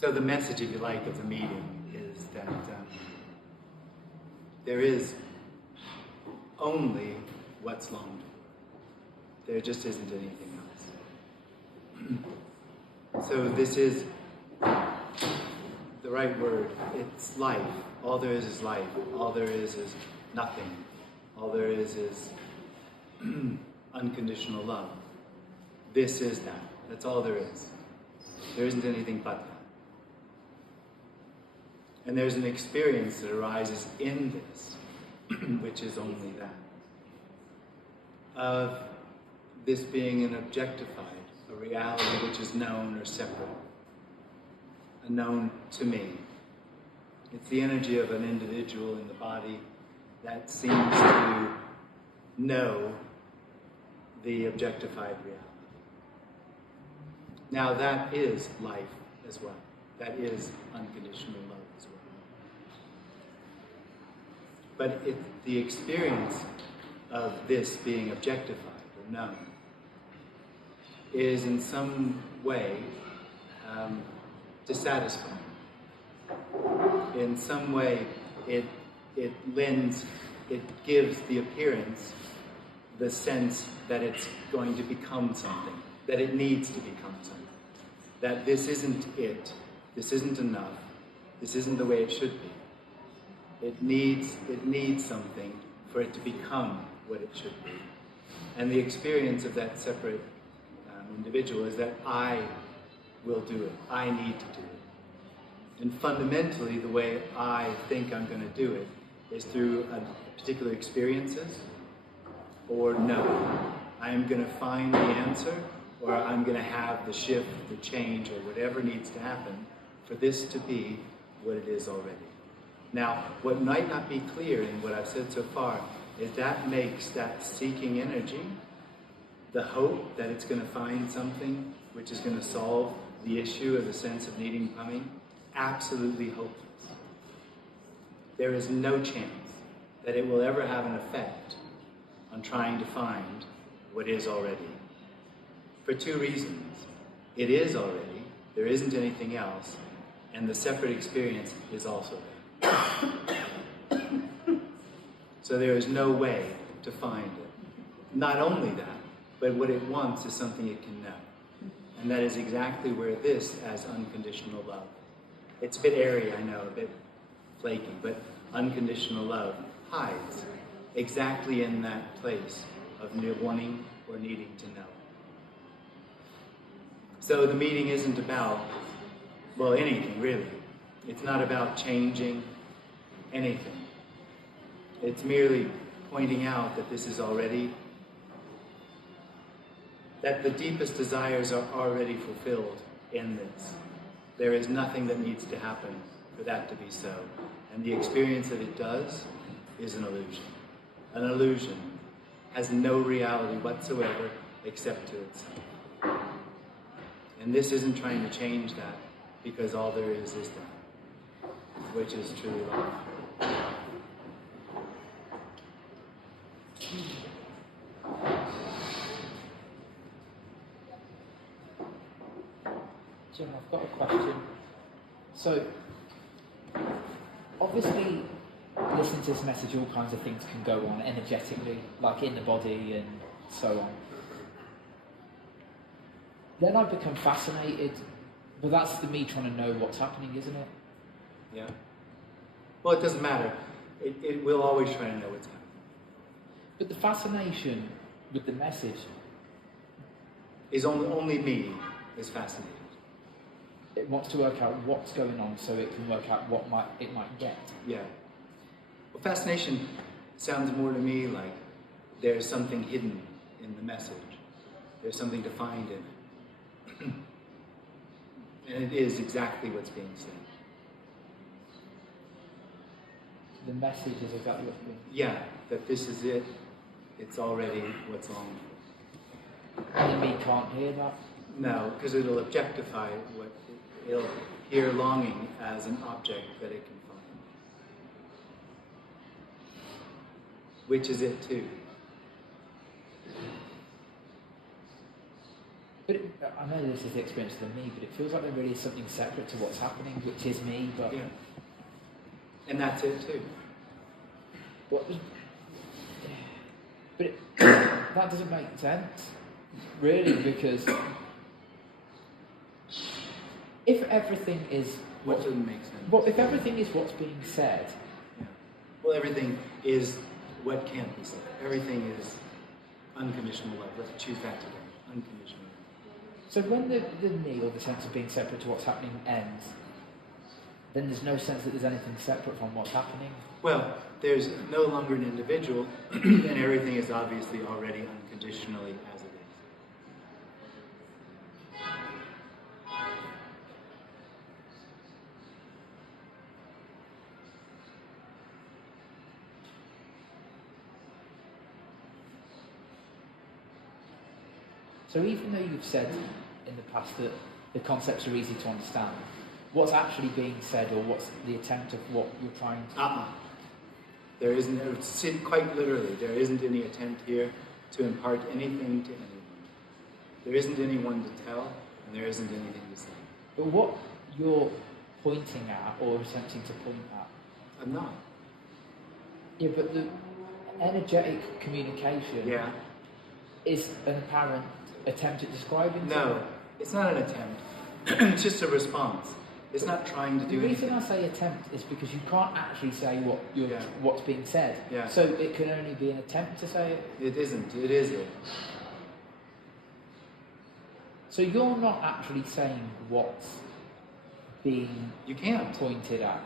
So the message, if you like, of the meeting is that there is only what's longed for. There just isn't anything else. So this is the right word. It's life. All there is life. All there is nothing. All there is unconditional love. This is that. That's all there is. There isn't anything but that. And there's an experience that arises in this, which is only that. Of this being an objectified, a reality which is known or separate, a known to me. It's the energy of an individual in the body that seems to know the objectified reality. Now that is life as well. That is unconditional love as well. But the experience of this being objectified or known is in some way dissatisfying. In some way it gives the appearance, the sense that it's going to become something, that it needs to become something. That this isn't it, this isn't enough, this isn't the way it should be. It needs something for it to become what it should be. And the experience of that separate individual is that I will do it, I need to do it. And fundamentally, the way I think I'm going to do it is through particular experiences, or no, I am going to find the answer, or I'm going to have the shift, the change, or whatever needs to happen for this to be what it is already. Now, what might not be clear in what I've said so far is that makes that seeking energy, the hope that it's going to find something which is going to solve the issue of the sense of needing coming, absolutely hopeless. There is no chance that it will ever have an effect on trying to find what is already. For two reasons. It is already, there isn't anything else, and the separate experience is also there. So there is no way to find it. Not only that, but what it wants is something it can know. And that is exactly where this, as unconditional love, it's a bit airy, I know, a bit flaky, but unconditional love hides exactly in that place of wanting or needing to know. So the meeting isn't about, well, anything really. It's not about changing anything. It's merely pointing out that this is already, that the deepest desires are already fulfilled in this. There is nothing that needs to happen for that to be so. And the experience that it does is an illusion. An illusion has no reality whatsoever except to itself. And this isn't trying to change that, because all there is that, which is truly love. Jim, I've got a question. So, obviously, listening to this message, all kinds of things can go on energetically, like in the body and so on. Then I become fascinated, but that's the me trying to know what's happening, isn't it? Yeah. Well, it doesn't matter. It will always try to know what's happening. But the fascination with the message is only me is fascinated. It wants to work out what's going on so it can work out what it might get. Yeah. Well, fascination sounds more to me like there's something hidden in the message. There's something to find in it. And it is exactly what's being said. The message is exactly what's being said. Yeah, that this is it. It's already what's longed for. And the me can't hear that? No, because it'll objectify what it'll hear longing as an object that it can find. Which is it too. But I know this is the experience of the me, but it feels like there really is something separate to what's happening, which is me, but... Yeah. And that's it too. What? But that doesn't make sense, really, because if everything is... What doesn't make sense? Well, if everything is what's being said... Yeah. Well, everything is what can't be said. Everything is unconditional love. Let's choose that today. Unconditional love. So when the me, or the sense of being separate to what's happening, ends, then there's no sense that there's anything separate from what's happening? Well, there's no longer an individual, and everything is obviously already unconditionally as it is. So even though you've said in the past that the concepts are easy to understand, what's actually being said, or what's the attempt of what you're trying to... There isn't, quite literally, there isn't any attempt here to impart anything to anyone. There isn't anyone to tell, and there isn't anything to say. But what you're pointing at, or attempting to point at... I'm not. Yeah, but the energetic communication is an apparent attempt at describing No, something. it's not an attempt. It's just a response. It's not trying to do anything. The reason I say attempt is because you can't actually say what's being said. Yeah. So it can only be an attempt to say it. It isn't. It is it. So you're not actually saying what's being You can't. pointed at.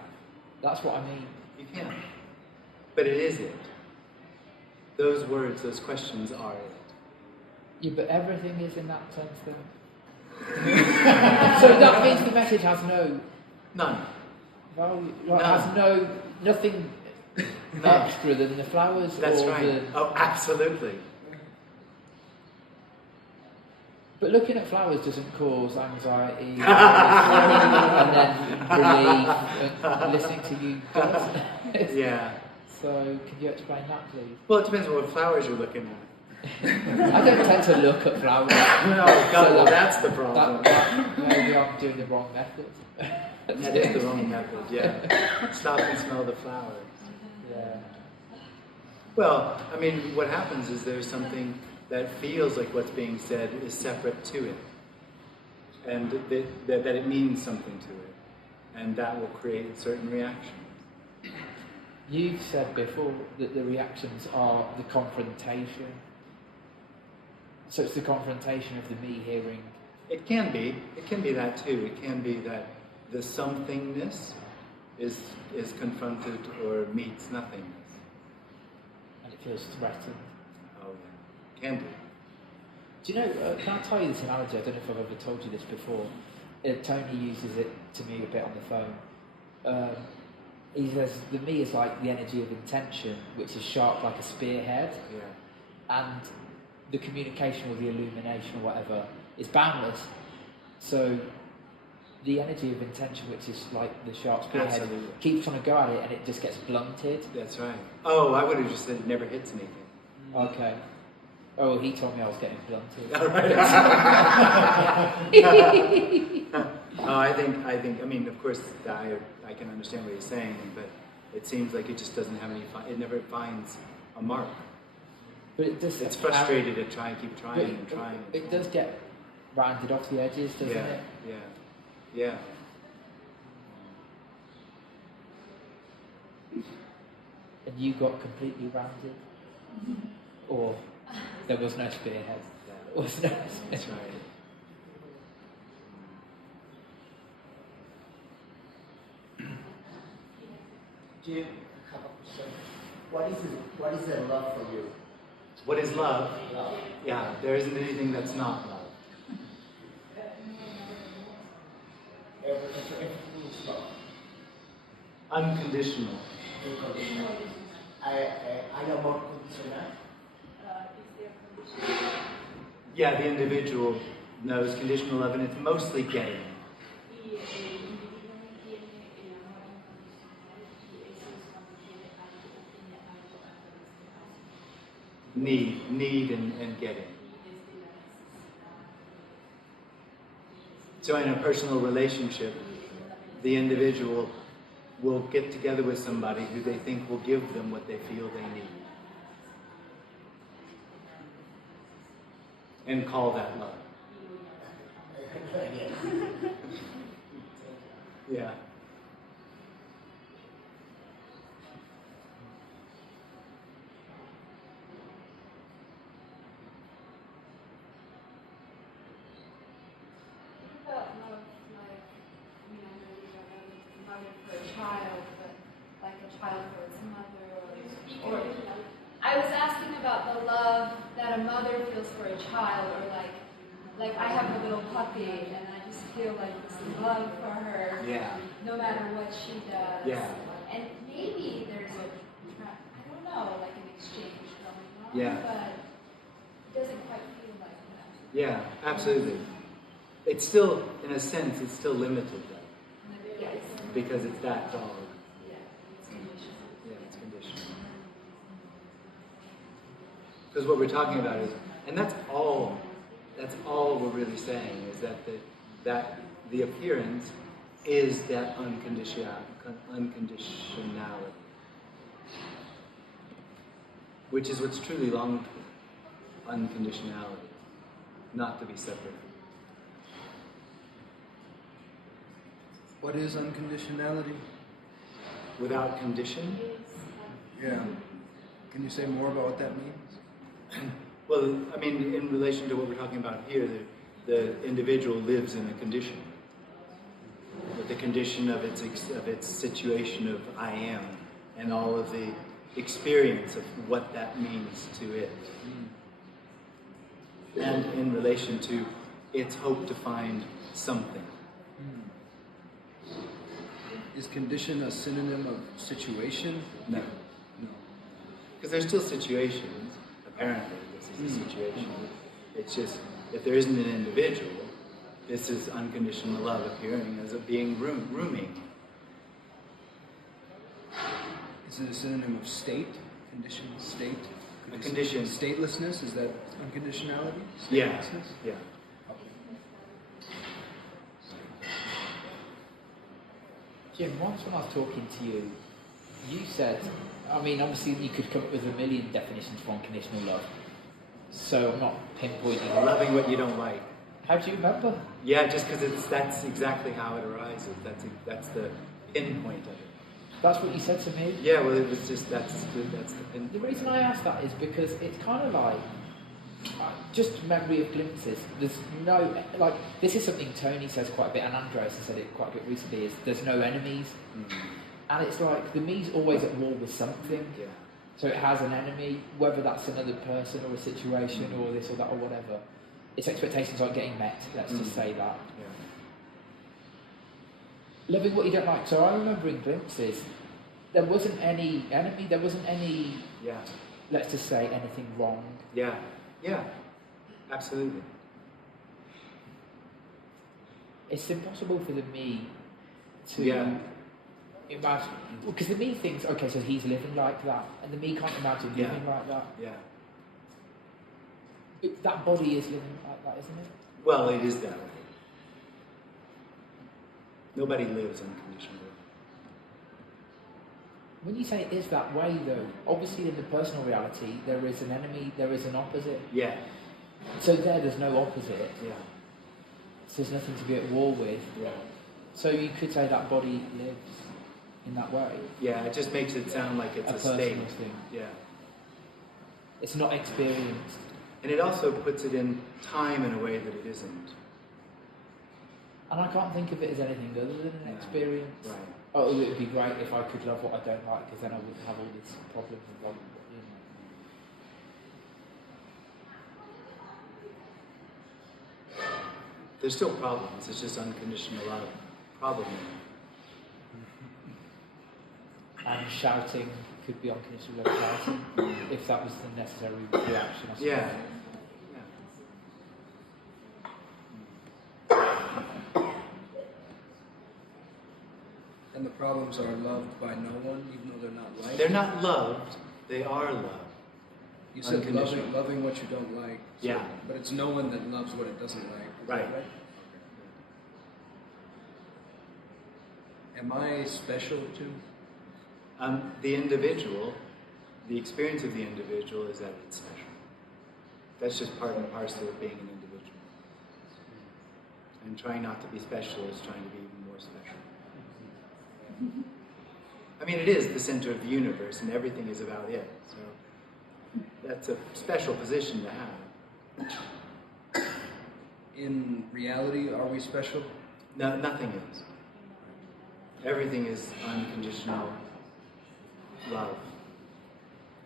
That's what I mean. You can't. But it is it. Those words, those questions are it. Yeah, but everything is in that sense then. So that means the message has no None. value, None. has nothing extra than the flowers. That's or right. Oh, absolutely. But looking at flowers doesn't cause anxiety and then relief, and listening to you does. Yeah. So can you explain that, please? Well, it depends on what flowers you're looking at. I don't tend to look at flowers. No, God, well, that's the problem. Maybe I'm doing the wrong method. That is the wrong method, yeah. Stop and smell the flowers. Yeah. Well, I mean, what happens is there's something that feels like what's being said is separate to it. And that it means something to it. And that will create certain reactions. You've said before that the reactions are the confrontation. So it's the confrontation of the me hearing. It can be. It can be that too. It can be that the somethingness is confronted or meets nothingness. And it feels threatened. Oh, yeah. Can be. Do you know, can I tell you this analogy? I don't know if I've ever told you this before. Tony uses it to me a bit on the phone. He says the me is like the energy of intention, which is sharp like a spearhead. Yeah. And the communication or the illumination or whatever is boundless. So the energy of intention, which is like the sharp spearhead, keeps trying to go at it and it just gets blunted. That's right. Oh, I would have just said it never hits anything. Okay. Oh, he told me I was getting blunted. All right. Oh, I mean, of course, I can understand what he's saying, but it seems like it just doesn't have any, it never finds a mark. But it does. It's frustrated to keep trying and trying. It does get rounded off the edges, doesn't it? Yeah. And you got completely rounded? Or there was no spearhead? There was no spearhead. That's right. Jim, a couple of questions. What is the love for you? What is love? Love. Yeah, there isn't anything that's not love. Everything is love. Unconditional. Unconditional. I know more conditional. Yeah, the individual knows conditional love, and it's mostly getting. Need and getting. So in a personal relationship, the individual will get together with somebody who they think will give them what they feel they need. And call that love. Yeah. About love, like, I mean, I know you don't know the mother for a child, but like a child for its mother, or I was asking about the love that a mother feels for a child, or like I have a little puppy, and I just feel like this love for her, Yeah. no matter what she does. Yeah. And maybe there's I don't know, like an exchange going on, Yeah. but it doesn't quite feel like that. Yeah, absolutely. It's still, in a sense, it's still limited though, Yes. because it's that dog. Yeah, it's conditional. Yeah, it's conditional. Because what we're talking about is, and that's all we're really saying, is that the appearance is that unconditionality, which is what's truly longed for, unconditionality, not to be separate. What is unconditionality? Without condition? Yeah. Can you say more about what that means? Well, I mean, in relation to what we're talking about here, the individual lives in a condition. With the condition of its situation of I am, and all of the experience of what that means to it. And in relation to its hope to find something. Is condition a synonym of situation? No. No. Because there's still situations, apparently this is a situation. It's just, if there isn't an individual, this is unconditional love appearing as a being rooming. Is it a synonym of state? Condition, state? A condition. Statelessness, is that unconditionality? Yeah, Statelessness? yeah. Jim, once when I was talking to you, you said, I mean, obviously you could come up with a million definitions for unconditional love. So I'm not pinpointing. Loving what you don't like. How do you remember? Yeah, just because that's exactly how it arises. That's the pinpoint of it. That's what you said to me. Yeah, well, it was just that's the pinpoint. The reason I asked that is because it's kind of like just memory of glimpses. There's no, like, this is something Tony says quite a bit, and Andres has said it quite a bit recently, is there's no enemies. And it's like the me's always at war with something. Yeah. So it has an enemy, whether that's another person or a situation or this or that or whatever. Its expectations aren't getting met, let's just say that. Yeah. Loving what you don't like. So I remember in glimpses, there wasn't any enemy, there wasn't any, Yeah. let's just say, anything wrong. Yeah. Yeah. Absolutely. It's impossible for the me to Yeah. imagine, because the me thinks, okay, so he's living like that, and the me can't imagine Yeah. living like that. Yeah. That body is living like that, isn't it? Well, it is that way. Nobody lives unconditionally. When you say it is that way, though, obviously in the personal reality, there is an enemy, there is an opposite. Yeah. So there's no opposite. Yeah. So there's nothing to be at war with. Yeah. So you could say that body lives in that way. Yeah. It just makes it sound like it's A a state. personal thing. Yeah. It's not experienced. And it also puts it in time in a way that it isn't. And I can't think of it as anything other than an No. experience. Right. Oh, it would be great if I could love what I don't like, because then I wouldn't have all these problems involved. There's still problems. It's just unconditional love. Problem. And shouting could be unconditional love shouting, if that was the necessary reaction. I suppose. Yeah. And the problems are loved by no one, even though they're not liked? They're not loved. They are loved. You said unconditional. loving what you don't like. So, Yeah. But it's no one that loves what it doesn't like. Is that Right. Am I special too? The individual, the experience of the individual is that it's special. That's just part and parcel of being an individual. And trying not to be special is trying to be even more special. I mean, it is the center of the universe, and everything is about it. So that's a special position to have. In reality, are we special? No, nothing is. Everything is unconditional love,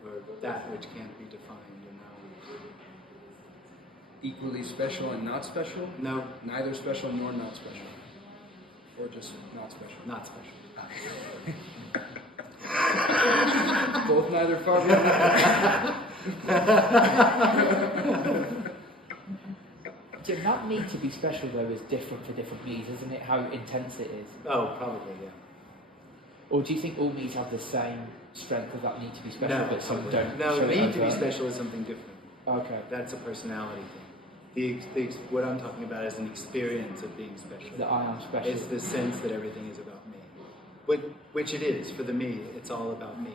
or that which can't be defined or known. Equally special and not special? No, Neither special nor not special. Or just not special? not special. Both neither far. Jim, that need to be special though is different for different me's, isn't it? How intense it is. Oh, probably, yeah. Or do you think all me's have the same strength of that need to be special, No, but some probably. don't? No, show it need to be overtly? special is something different. Okay. That's a personality thing. What I'm talking about is an experience of being special. That I am special. It's the sense that everything is about me. Which it is. For the me, it's all about me.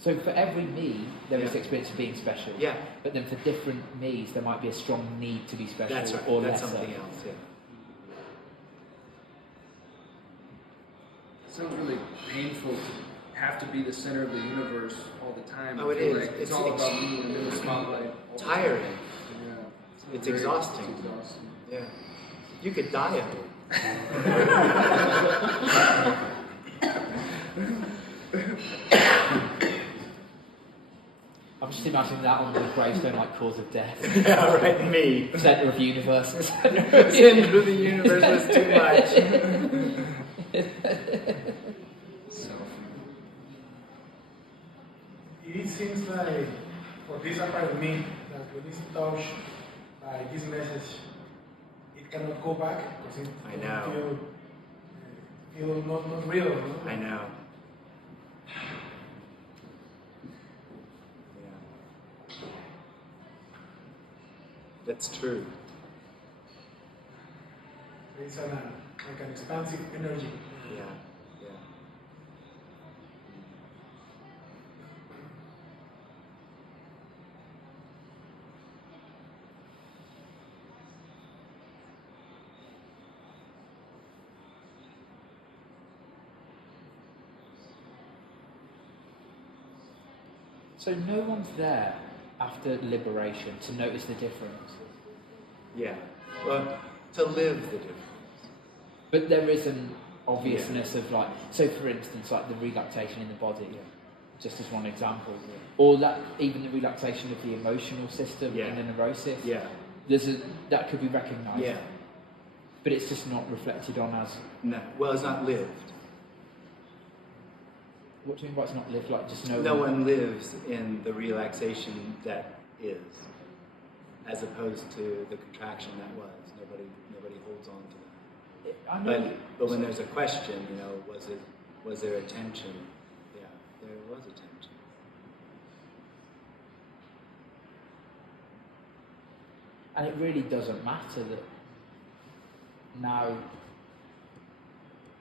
So for every me, there is Yeah. experience of being special. Yeah. But then for different me's, there might be a strong need to be special. That's right. Or That's lesser. something else, yeah. It sounds really painful to have to be the center of the universe all the time. Oh, it I feel is. Like it's It's all about me and in the spotlight. Tiring. Yeah. It's exhausting. It's exhausting. Yeah. You could die of it. I'm just imagining that on the gravestone, like cause of death. Yeah, right, me. Center of universe. The center of the universe was too much. So, It seems like, for this part of me, that when it's touched by this message, it cannot go back because it I know. feel not real. No? I know. Yeah. That's true. It's like an expansive energy. Yeah. Yeah. So no one's there after liberation to notice the difference. Yeah. Well, to live the difference. But there is an obviousness of like, so for instance, like the relaxation in the body, Yeah. just as one example, or that even the relaxation of the emotional system Yeah. in the neurosis. Yeah. That could be recognised. Yeah. But it's just not reflected on as. No. Well, it's not lived. What do you mean by it's not lived? Like just no. No one lives in the relaxation that is, as opposed to the contraction that was. Nobody holds on to that. I know. But when there's a question, was there a tension? Yeah, there was a tension. And it really doesn't matter that now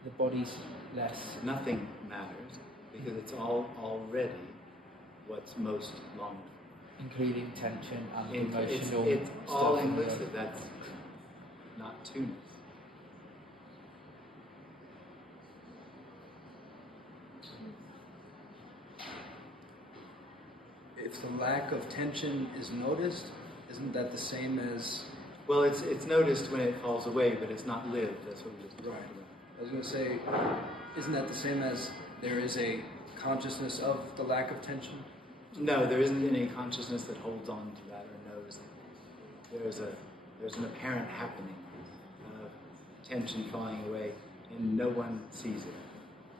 the body's less. Nothing matters because it's all already what's most longed Including tension and for. emotional. It's all stuff. inclusive. That's not two-ness. if the lack of tension is noticed, isn't that the same as? Well, it's noticed when it falls away, but it's not lived. That's what we just talked Right. about. I was going to say, isn't that the same as there is a consciousness of the lack of tension? No, there isn't any consciousness that holds on to that or knows it. There's an apparent happening of tension falling away, and no one sees it.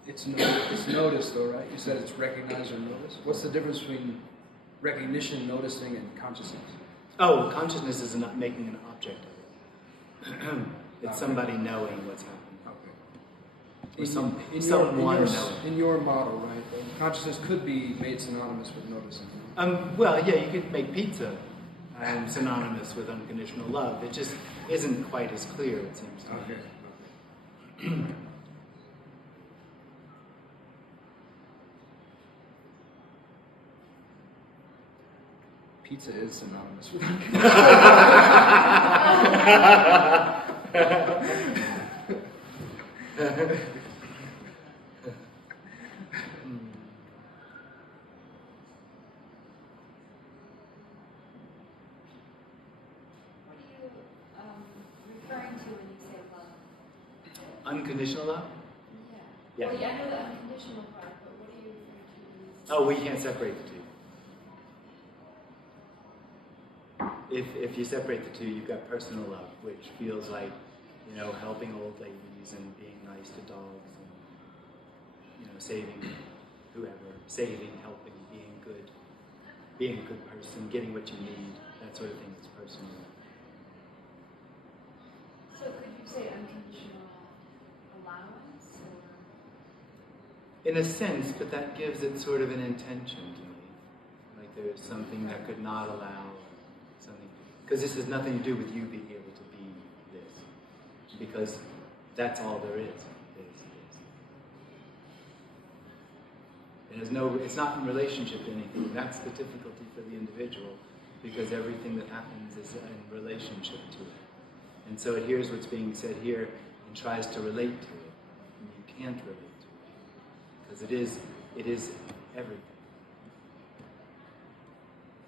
It's noticed though, right? You said it's recognized or noticed. What's the difference between recognition, noticing, and consciousness? Oh, consciousness is not making an object of it. It's Okay. somebody knowing what's happening. Okay. Or someone knowing. In your model, right? Consciousness could be made synonymous with noticing. Well, yeah, you could make pizza synonymous with unconditional love. It just isn't quite as clear, it seems to me. Okay. pizza is synonymous with What are you referring to when you say love? Unconditional love? Yeah. Yeah. Well, yeah, I know the unconditional part, but what are you referring to when you say Oh, we can't separate the two. If you separate the two, you've got personal love, which feels like, helping old ladies and being nice to dogs and, saving whoever, helping, being a good person, getting what you need, that sort of thing is personal love. So could you say unconditional allowance? Or? In a sense, but that gives it sort of an intention to me. Like there's something that could not allow something. Because this has nothing to do with you being able to be this. Because that's all there is. It has it's not in relationship to anything. That's the difficulty for the individual, because everything that happens is in relationship to it. And so it hears what's being said here and tries to relate to it. And you can't relate to it. Because it is everything.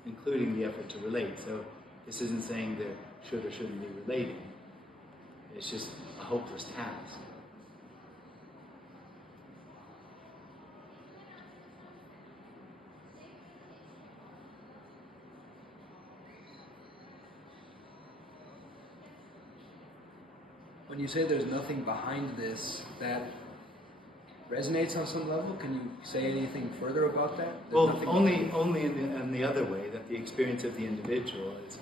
Including the effort to relate. So this isn't saying there should or shouldn't be relating. It's just a hopeless task. When you say there's nothing behind this, that resonates on some level? Can you say anything further about that? Well, only in the other way, that the experience of the individual is,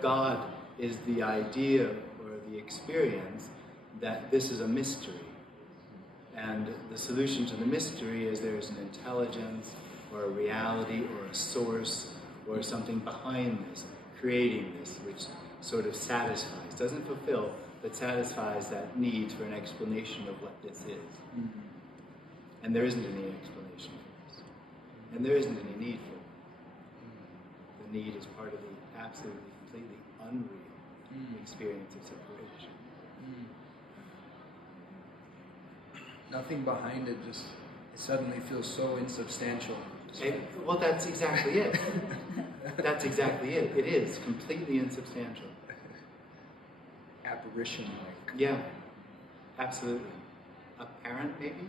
God is the idea or the experience that this is a mystery. And the solution to the mystery is there's an intelligence or a reality or a source or something behind this, creating this, which sort of satisfies, doesn't fulfill, but satisfies that need for an explanation of what this is. Mm-hmm. And there isn't any explanation for this. And there isn't any need for it. The need is part of the absolutely, completely unreal experience of separation. Nothing behind it, just it suddenly feels so insubstantial. Well, that's exactly it. That's exactly it. It is completely insubstantial. Apparition-like. Yeah, absolutely. Apparent, maybe?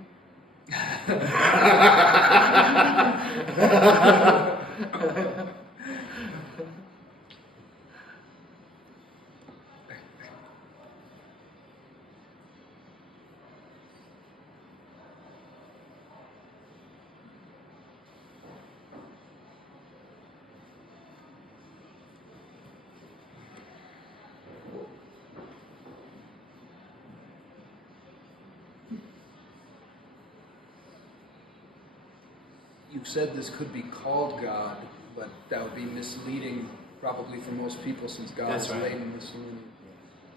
You said this could be called God, but that would be misleading probably for most people, since God That's is right. latent in this unity.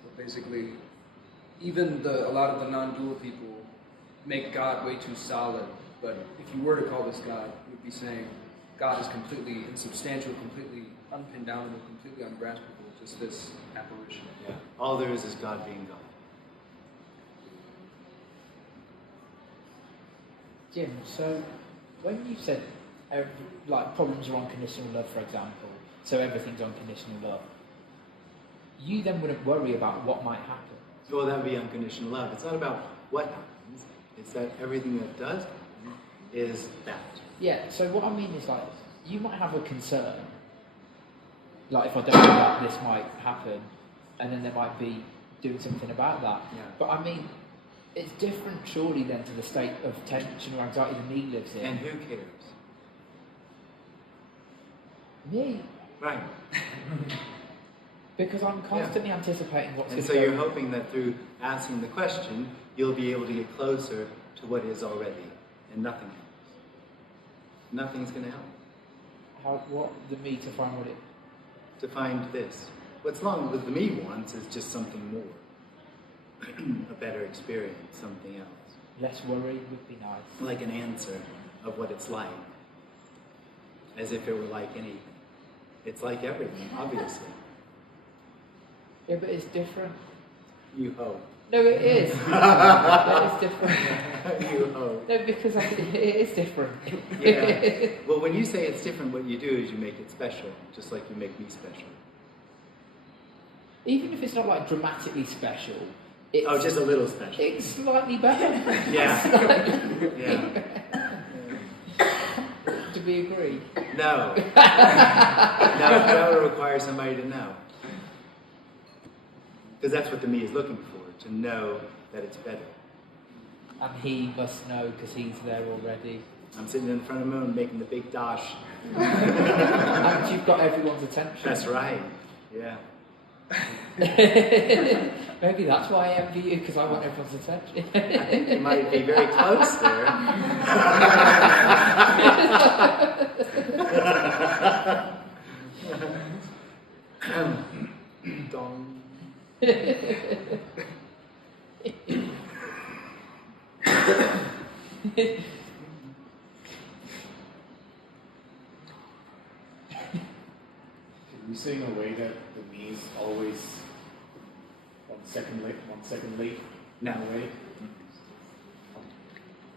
So basically, even a lot of the non-dual people make God way too solid, but if you were to call this God, you would be saying God is completely insubstantial, completely unpinned down, completely ungraspable, just this apparition. Yeah. All there is God being God. Jim, so when you said problems are unconditional love, for example, so everything's unconditional love, you then wouldn't worry about what might happen. Well, that would be unconditional love. It's not about what happens, it's that everything that does happen is that. Yeah, so what I mean is you might have a concern, if I don't know that this might happen, and then there might be doing something about that. Yeah. But I mean, it's different surely then to the state of tension or anxiety the me lives in. And who cares? Me. Right. Because I'm constantly anticipating what's And going so to go. you're hoping that through asking the question, you'll be able to get closer to what is already, and nothing helps. Nothing's going to help. What the me to find what it... To find this. What's wrong with the me wants is just something more. A better experience, something else. Less worry would be nice. Like an answer of what it's like. As if it were like anything. It's like everything, obviously. Yeah, but it's different. You hope. No, it is. It is different. You hope. No, because it is different. Yeah. Well, when you say it's different, what you do is you make it special, just like you make me special. Even if it's not like dramatically special, it's, Oh, just a little special. it's slightly better. Yeah. Yeah. Do we agree? No. No, that would require somebody to know. Because that's what the me is looking for, to know that it's better. And he must know because he's there already. I'm sitting in front of the moon making the big dash. And you've got everyone's attention. That's right. Yeah. Maybe that's why I envy you, because I want everyone's attention. I think you might be very close there. Dong. We say in a way that the me is always 1 second late. No. In a way.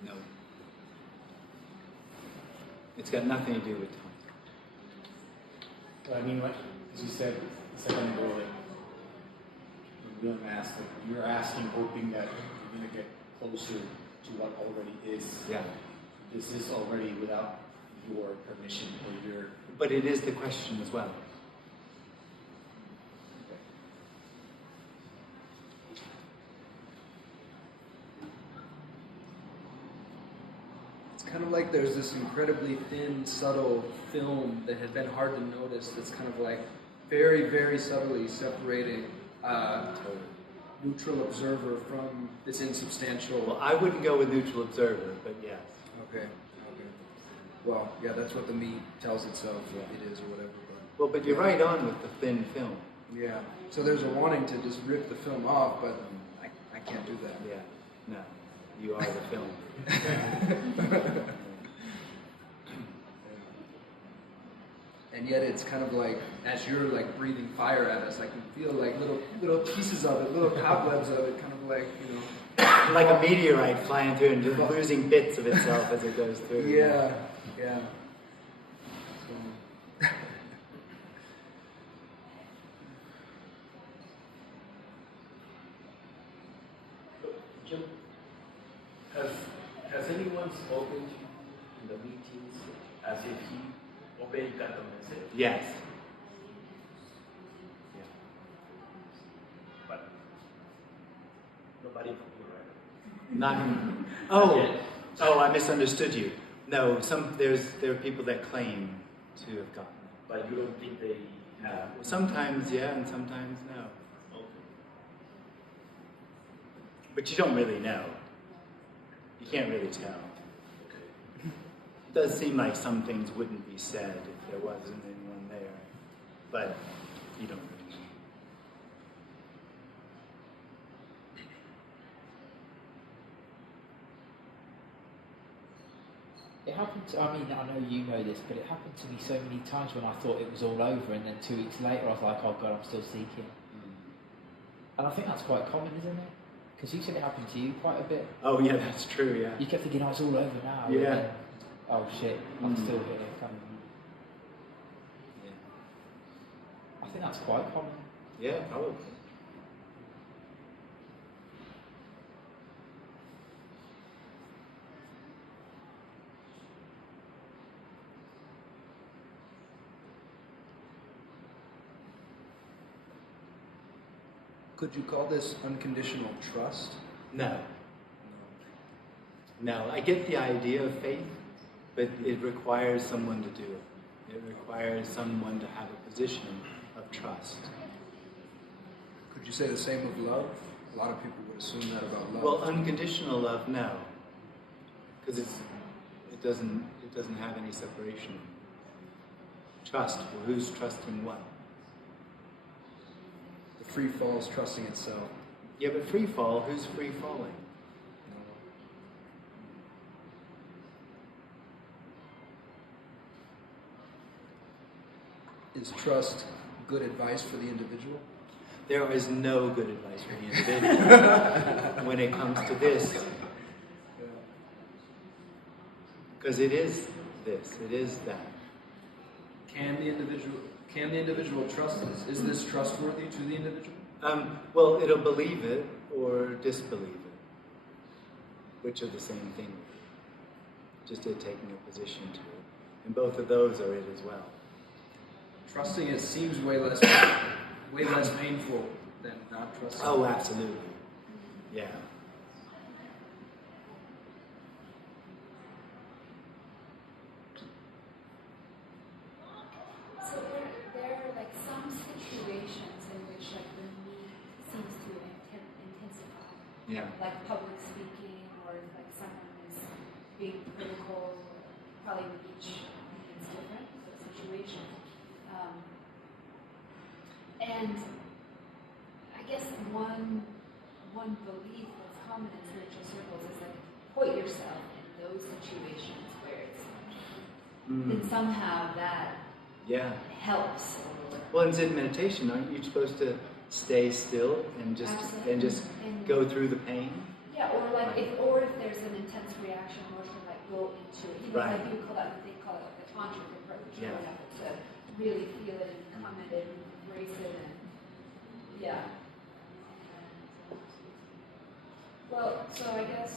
No. It's got nothing to do with time. But I mean, like as you said a second ago, like when William asked, like you're asking, hoping that you're gonna get closer to what already is. Yeah. This is already without your permission or your. But it is the question as well. It's kind of like there's this incredibly thin, subtle film that had been hard to notice that's kind of like very, very subtly separating neutral observer from this insubstantial. Well, I wouldn't go with neutral observer, but yes. Okay. Well, yeah, that's what the me tells itself it is or whatever. Well, but you're right on with the thin film. Yeah. So there's a wanting to just rip the film off, but I can't do that. Yeah. No. You are the film. And yet it's kind of like, as you're like breathing fire at us, I can feel like little pieces of it, little cobwebs of it, kind of like, you know. Like a meteorite flying through and just losing bits of itself as it goes through. Yeah. So, Jim, has anyone spoken to you in the meetings as if he already got the message? Yes. Yeah. But nobody from you, right? Not. Oh, I misunderstood you. No, there are people that claim to have gotten it. But you don't think they have? Sometimes yeah, and sometimes no. Okay. But you don't really know. You can't really tell. Okay. It does seem like some things wouldn't be said if there wasn't anyone there, but you don't really know. It happened to, I mean, I know you know this, but it happened to me so many times when I thought it was all over, and then 2 weeks later I was like, oh God, I'm still seeking. And I think that's quite common, isn't it? Because you said it happened to you quite a bit. Oh yeah, that's true, yeah. You kept thinking, oh, it's all over now. Yeah. And then, oh shit, I'm still here. Kind of. Yeah, I think that's quite common. yeah, probably. could you call this unconditional trust? No. No, I get the idea of faith, but it requires someone to do it. It requires someone to have a position of trust. Could you say the same of love? A lot of people would assume that about love. Well, unconditional love, no, because it doesn't have any separation. Trust. Well, who's trusting what? The free fall is trusting itself. Yeah, but free fall. Who's free falling? Is trust good advice for the individual? There is no good advice for the individual when it comes to this. Because it is this, it is that. Can the individual trust this? Is this trustworthy to the individual? Well, it'll believe it or disbelieve it, which are the same thing. Just it taking a position to it. And both of those are it as well. Trusting it seems way less painful than not trusting. Oh, absolutely. Yeah. So there are like some situations in which like the need seems to intensify. Yeah. Like public speaking, or if like someone is being critical, probably with each is different situation. And I guess one belief that's common in spiritual circles is like put yourself in those situations where it's then somehow that helps. Well, it's in meditation, aren't you supposed to stay still and just go through the pain? Yeah, or like if there's an intense reaction, or to like go into it. You know, Right. like you call that, they call it like the tantric approach. Yeah. You have to really feel it and come at it and embrace it and Well, so I guess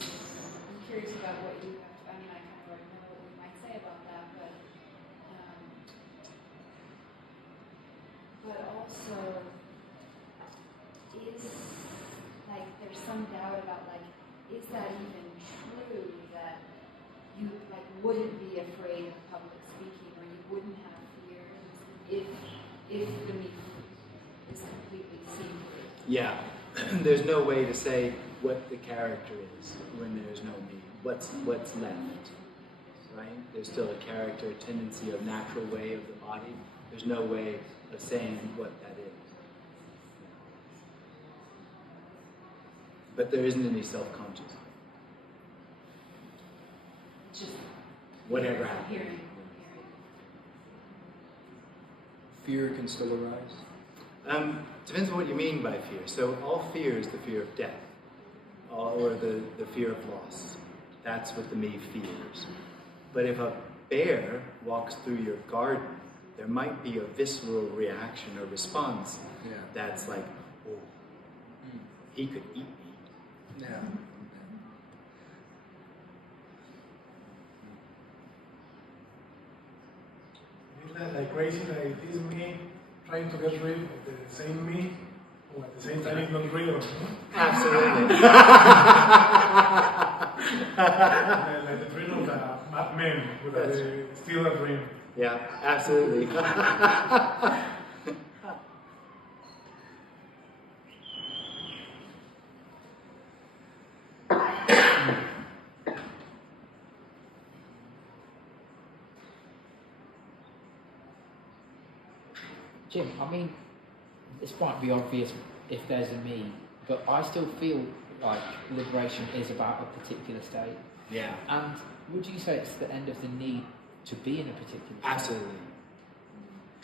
I'm curious about what you have. I mean, I kind of already know what you might say about that, but also is like there's some doubt about like is that even true that you like wouldn't be afraid of public speaking or you wouldn't have fears if the me is completely seen through? Yeah. There's no way to say what the character is when there's no me. What's left, right? There's still a character, a tendency, a natural way of the body. There's no way of saying what that is. But there isn't any self-conscious. Just Whatever happens. hearing. Fear can still arise? Depends on what you mean by fear. So all fear is the fear of death, or the fear of loss. That's what the me fears. But if a bear walks through your garden, there might be a visceral reaction or response that's like, oh, he could eat me. Yeah. It's like crazy, like this me trying to get rid of the same me, who at the same time is not real. Absolutely. Like the dream of the Mad Men, with the still a dream. Yeah, absolutely. Jim, I mean, this might be obvious if there's a me, but I still feel like liberation is about a particular state. Yeah. And would you say it's the end of the need to be in a particular state? Absolutely.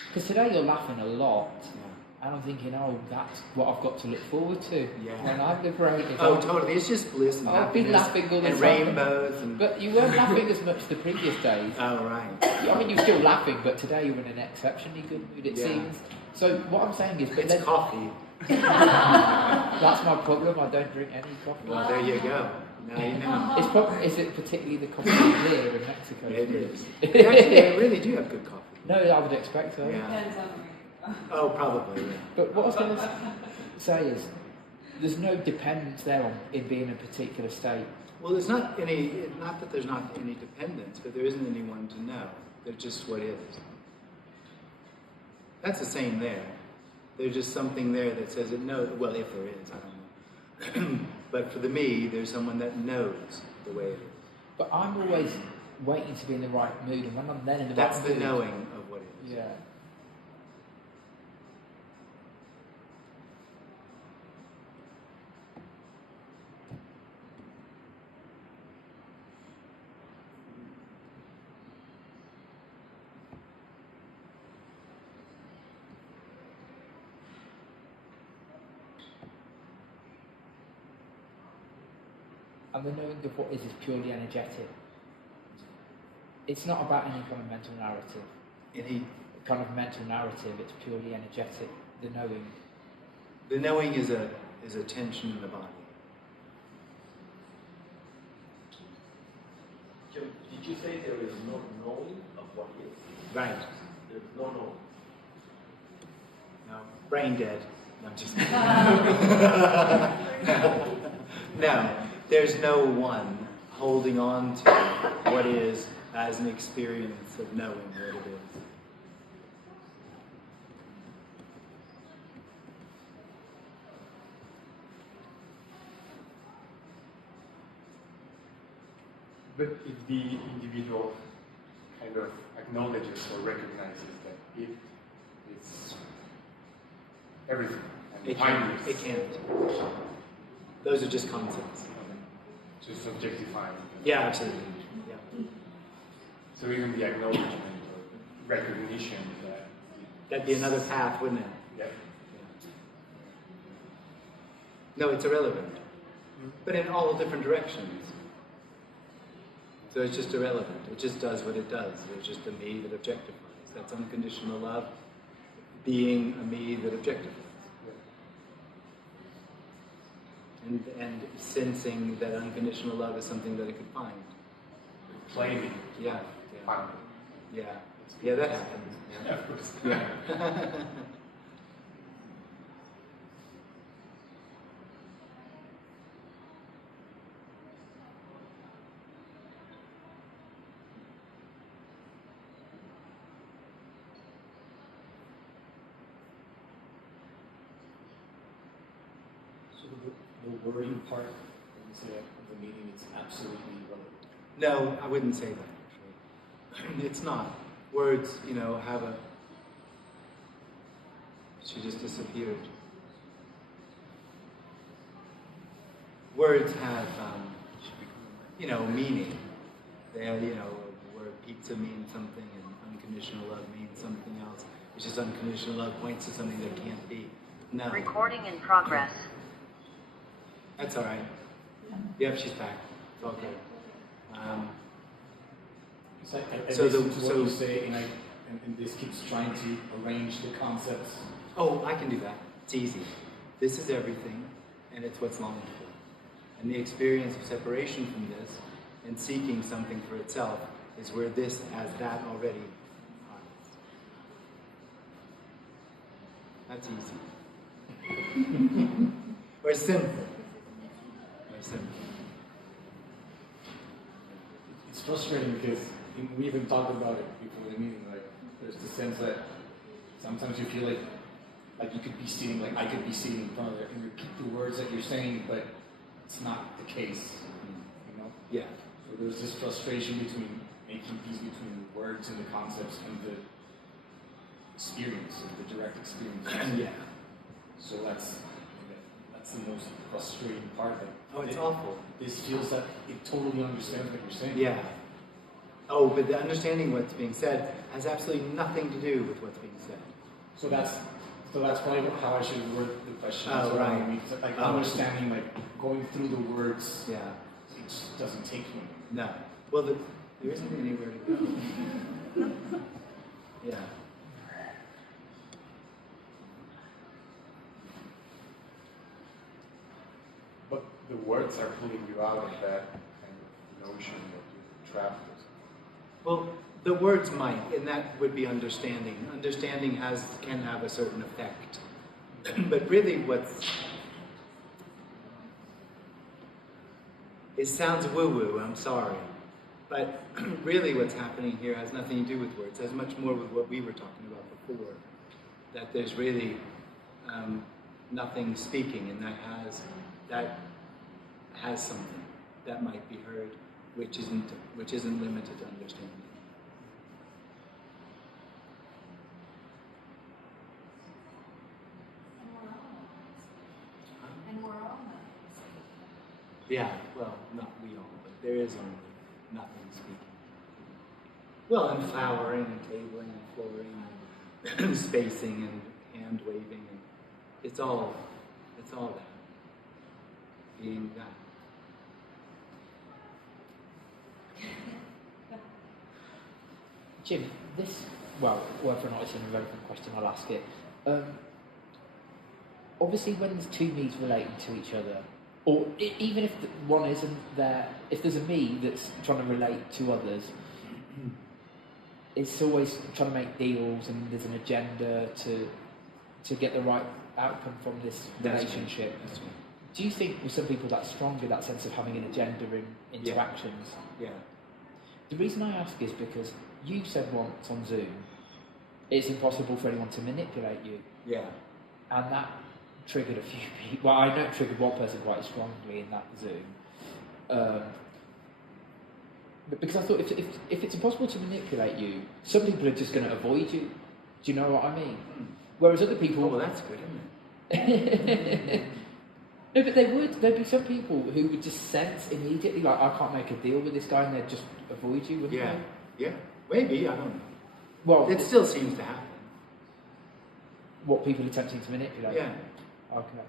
Because today you're laughing a lot, Yeah. and I'm thinking, oh, that's what I've got to look forward to Yeah. when I'm liberated. Oh, totally. It's just bliss and I've been happiness laughing all the and time. rainbows and. But you weren't laughing as much the previous days. Oh, right. I mean, you're still laughing, but today you're in an exceptionally good mood, it Yeah. seems. So what I'm saying is, but It's coffee. that's my problem. I don't drink any coffee. Well, there you go. Now you know. Is it particularly the coffee here in Mexico? It is. Actually, I really do have good coffee. No, I would expect so. Yeah. Depends on where you go. Oh, probably. Yeah. But what I was going to say is, there's no dependence there on in being in a particular state. Well, there's not any. Not that there's not any dependence, but there isn't anyone to know. There's just what is. That's the same there. There's just something there that says it knows. Well, if there is, I don't know. But for the me, there's someone that knows the way it is. But I'm always waiting to be in the right mood, and when I'm then in the That's right the mood, knowing of what it is. Yeah. And the knowing of what is purely energetic. It's not about any kind of mental narrative. Any, Kind of mental narrative, it's purely energetic. The knowing. the knowing is a tension in the body. Jim, did you say there is no knowing of what is? Right. There is no knowing. No, brain dead. No, I'm just no, there's no one holding on to what is as an experience of knowing what it is. But if the individual kind of acknowledges or recognizes that it's everything, and It can't. It can't. Those are just concepts. Just objectifying. Yeah, absolutely. Yeah. So even the acknowledgement or recognition that That'd be another path, wouldn't it? yeah. No, it's irrelevant. But in all different directions. So it's just irrelevant. It just does what it does. It's just a me that objectifies. That's unconditional love, being a me that objectifies. And sensing that unconditional love is something that it could find. Claiming. Yeah. Finding. Yeah. Yeah, that happens. Yeah, of course. Yeah. So the wording part, when you say of the meaning, it's absolutely irrelevant. No, I wouldn't say that, actually. It's not. Words, have a... She just disappeared. Words have, meaning. They have, a word pizza means something and unconditional love means something else. It's just unconditional love points to something that can't be. No. Recording in progress. That's all right. Yep, she's back. It's all good. So I So listen the- to so- what you say, and this keeps trying to arrange the concepts. Oh, I can do that. It's easy. This is everything, and it's what's longed for. And the experience of separation from this and seeking something for itself is where this as that already are. That's easy. Or simple. Or simple. It's frustrating because we even talked about it before the meeting. Like, there's the sense that sometimes you feel like you could be sitting, like I could be sitting in front of it and repeat the words that you're saying, but it's not the case. You know? Yeah. So there's this frustration between making peace between the words and the concepts and the experience, or the direct experience. Yeah. So that's the most frustrating part. That Oh, it's awful. This feels that it totally understands what you're saying. Yeah. Oh, but the understanding what's being said has absolutely nothing to do with what's being said. So that's probably how I should word the question. Oh, So, right. I mean, like Oh. understanding, like going through the words, Yeah. it just doesn't take me. No. Well, there isn't anywhere to go. Yeah. But the words are pulling you out of that kind of notion that you're trapped with. Well, the words might, and that would be understanding. Understanding can have a certain effect. But really it sounds woo-woo, I'm sorry. But really what's happening here has nothing to do with words. It has much more with what we were talking about before. That there's really nothing speaking, and that has something that might be heard, which isn't limited to understanding. And we're all Yeah, well, not we all, but there is only nothing speaking. Well, and flowering and tabling and flooring and spacing and hand waving, and it's all that. Being that. Jim, whether or not it's an irrelevant question, I'll ask it. Obviously, when there's two me's relating to each other, or even if one isn't there, if there's a me that's trying to relate to others, it's always trying to make deals, and there's an agenda to get the right outcome from this relationship. That's right. Do you think with some people that's stronger, that sense of having an agenda in interactions? Yeah. The reason I ask is because you said once on Zoom, it's impossible for anyone to manipulate you. Yeah. And that triggered a few people. Well, I know it triggered one person quite strongly in that Zoom. But because I thought if it's impossible to manipulate you, some people are just going to avoid you. Do you know what I mean? Whereas other people... Oh, well, that's good, isn't it? No, but they would. There'd be some people who would just sense immediately, like, I can't make a deal with this guy, and they'd just avoid you, wouldn't they? Yeah. Maybe, I don't know. Well, it still seems to happen. What people are attempting to manipulate? Yeah. Okay.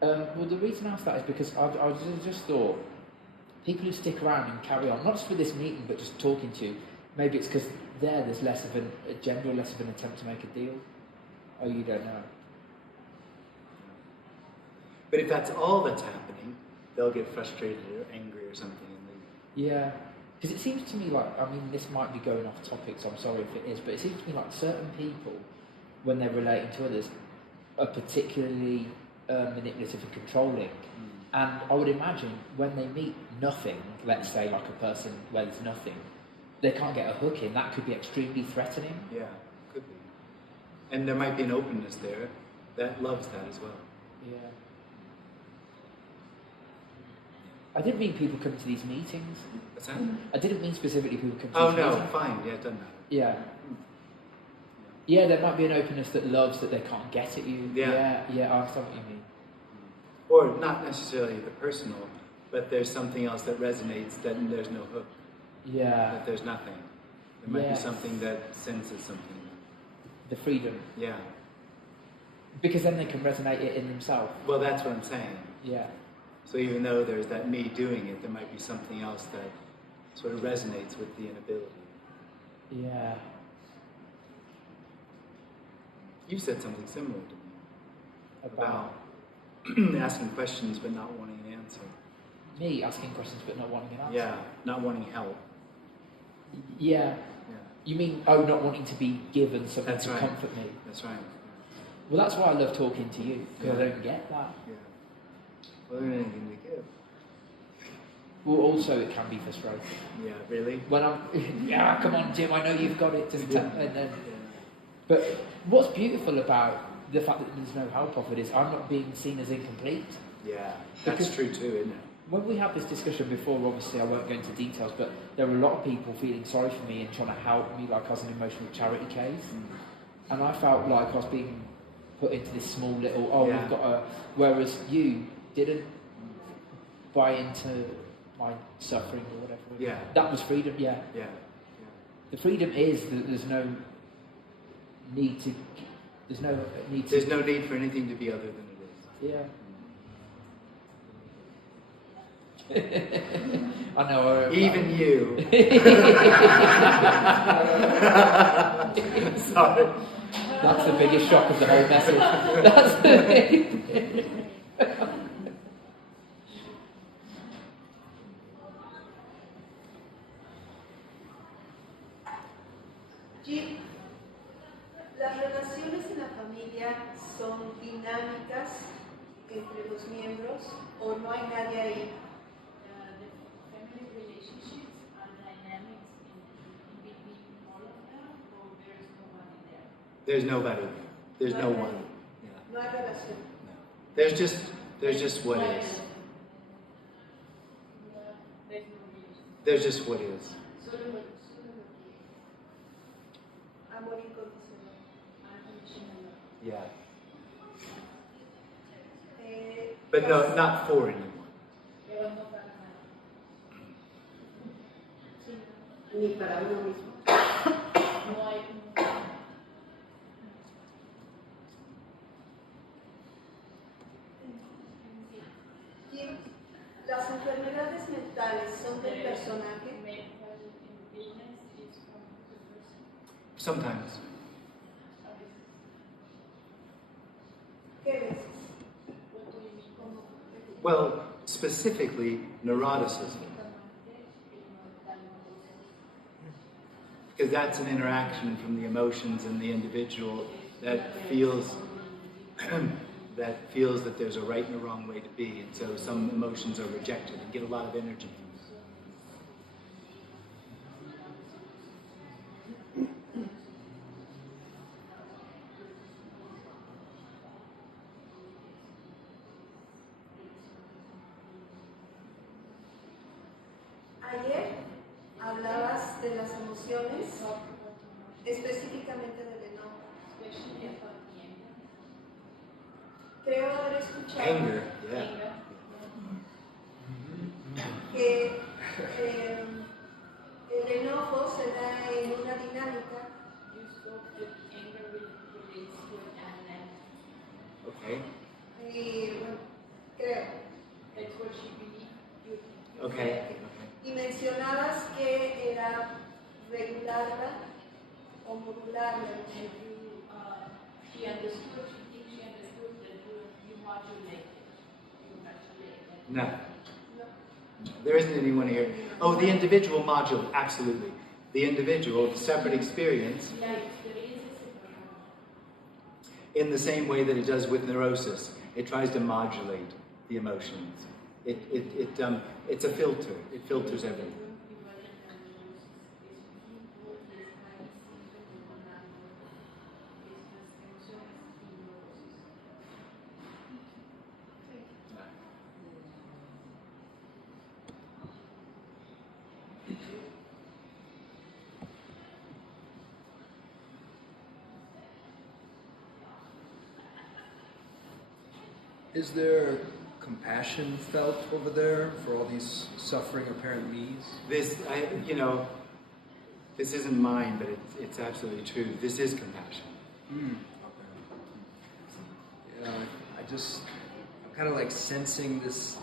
Well, the reason I asked that is because I just thought people who stick around and carry on, not just for this meeting, but just talking to you, maybe it's because there's less of an agenda, or less of an attempt to make a deal. Oh, you don't know. But if that's all that's happening, they'll get frustrated or angry or something and leave. Yeah. Because it seems to me like, I mean, this might be going off topic, so I'm sorry if it is, but it seems to me like certain people, when they're relating to others, are particularly manipulative and controlling. And I would imagine when they meet nothing, let's say like a person where there's nothing, they can't get a hook in, that could be extremely threatening. Yeah, could be. And there might be an openness there that loves that as well. Yeah. I didn't mean people come to these meetings. What's that? I didn't mean specifically people come to Oh, these no, meetings. fine. Yeah, it doesn't matter. Yeah. Yeah, there might be an openness that loves that they can't get at you. Yeah. Yeah, I understand what you mean. Or not necessarily the personal, but there's something else that resonates, that there's no hook, Yeah. that there's nothing. There might Yes. be something that senses something. The freedom. Yeah. Because then they can resonate it in themselves. Well, that's what I'm saying. Yeah. So even though there's that me doing it, there might be something else that sort of resonates with the inability. Yeah. You said something similar to me About asking questions but not wanting an answer. me asking questions but not wanting an answer. Yeah, not wanting help. Yeah. Yeah, You mean, not wanting to be given something That's to right. comfort me? that's right. Well, that's why I love talking to you, because Yeah. I don't get that. Yeah. Well, there's anything to give. Well, also it can be frustrating. Yeah, really? When I'm, yeah, come on, Jim, I know you've got it. Just Yeah. and then, but what's beautiful about the fact that there's no help offered is I'm not being seen as incomplete. Yeah, that's Because- true too, isn't it? When we had this discussion before, obviously I won't go into details, but there were a lot of people feeling sorry for me and trying to help me like I was an emotional charity case. And I felt like I was being put into this small little, Yeah. we've got a... Whereas you didn't buy into my suffering or whatever. Yeah. That was freedom, yeah. Yeah. The freedom is that there's no need to... There's no need to... There's no need for anything to be other than it is. Yeah. I know. Even you. Sorry. That's the biggest shock of the whole message. That's the Jim, las relaciones en la familia son dinámicas entre los miembros o no hay nadie ahí. The family relationships are dynamics in between all of them, or there is nobody there? There's nobody. There's no hay one. nadie. Yeah. No hay relación. No. There's just what is. There's no relation. There's just what is. Solo lo que amor incondicional. Unconditional. Yeah. Eh, But no, las- not for anyone. Pero no para nada. Ni para uno mismo. No hay un... Jim, las enfermedades mentales son del personaje. Mental illness is from Sometimes. ¿Qué veces? Well, specifically neuroticism. Because that's an interaction from the emotions in the individual that feels that there's a right and a wrong way to be, and so some emotions are rejected and get a lot of energy. Ayer hablabas de las emociones, específicamente del enojo. Creo haber escuchado Anger, yeah. que el enojo se da en una dinámica Okay. y bueno, creo. Okay. Y mencionabas que era regularla o modularla. She understood, she thinks she understood that you modulate it. You modulate it. No. There isn't anyone here. Oh, the individual module, absolutely. The individual, the separate experience, Yes, there is a separate. in the same way that it does with neurosis. It tries to modulate the emotions. It's a filter. It filters everything. Is there compassion felt over there for all these suffering apparent me's? This isn't mine, but it's absolutely true. This is compassion. Okay. Yeah, I'm kind of like sensing this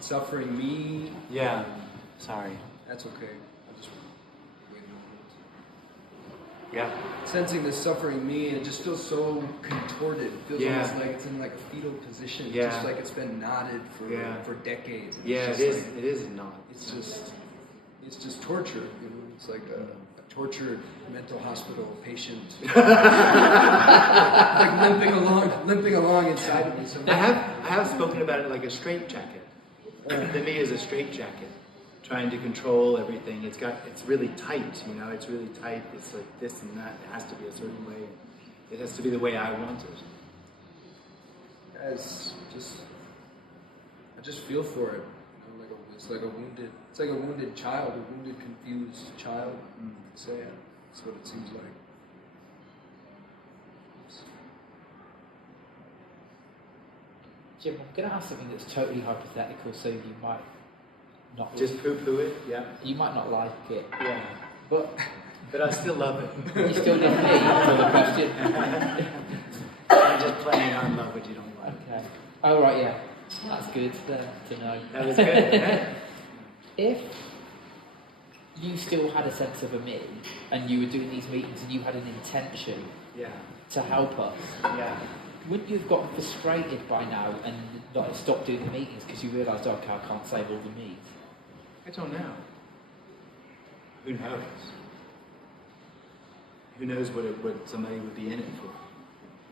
suffering me. Yeah. Sorry. That's okay. I'll just wait a moment. Yeah. Sensing this suffering me, and it just feels so contorted. It feels Yeah. almost like it's in like a fetal position. Yeah. Just like it's been knotted for decades. And Yeah, it's it just is. like- It is not. It's just torture. You know, it's like a tortured mental hospital patient, like limping along inside of me. So I have spoken about it like a straitjacket. The me is a straitjacket, trying to control everything. It's really tight. You know, it's really tight. It's like this and that. It has to be a certain way. It has to be the way I want it. I just feel for it. You know, it's like a wounded child, a wounded, confused child. You could say it. That's what it seems like. Jim, I'm going to ask something that's totally hypothetical, so you might not Just poo-poo it. Yeah. you might not like it, Yeah. but But I still love it. you still need me for the question. I'm just playing on love what you don't like. Okay. Oh right, yeah, that's good to know. That was good. Yeah. If you still had a sense of a me, and you were doing these meetings, and you had an intention Yeah. to help us, Yeah. wouldn't you have gotten frustrated by now and like stopped doing the meetings because you realised, okay, I can't save all the meat? I don't know. Who knows? Who knows what somebody would be in it for?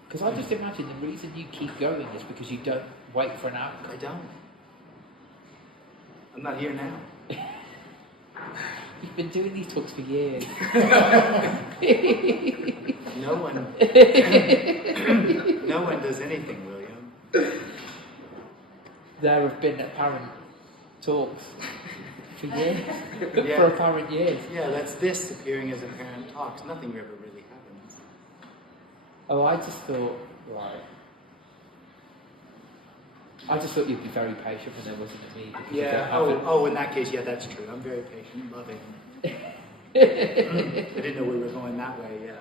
Because I just imagine the reason you keep going is because you don't wait for an outcome. I don't. I'm not here now. You've been doing these talks for years. No one does anything, William. There have been apparent talks for years. Yeah. For apparent years. Yeah, that's this appearing as apparent talks. Nothing ever really happens. Oh, I just thought, right. I just thought you'd be very patient when there wasn't a me. because you Yeah. don't have Oh, in that case, yeah, that's true. I'm very patient, loving. I didn't know we were going that way. Yeah.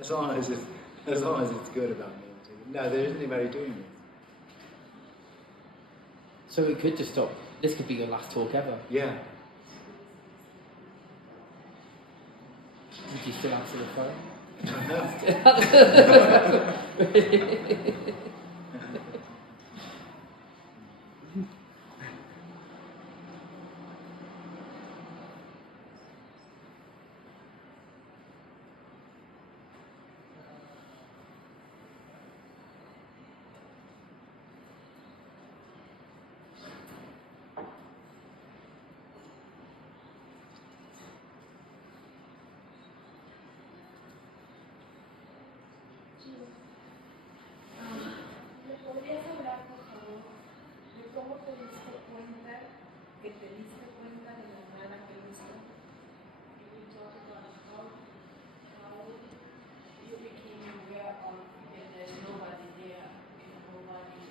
As long as it's good about me. No, there isn't anybody doing it. So we could just stop. This could be your last talk ever. Yeah. do you still answer the phone? ¿Me podrías hablar, por favor, de cómo te diste cuenta que te diste cuenta de la nada que no está? Can you talk about how you became aware of that there's nobody there and nobody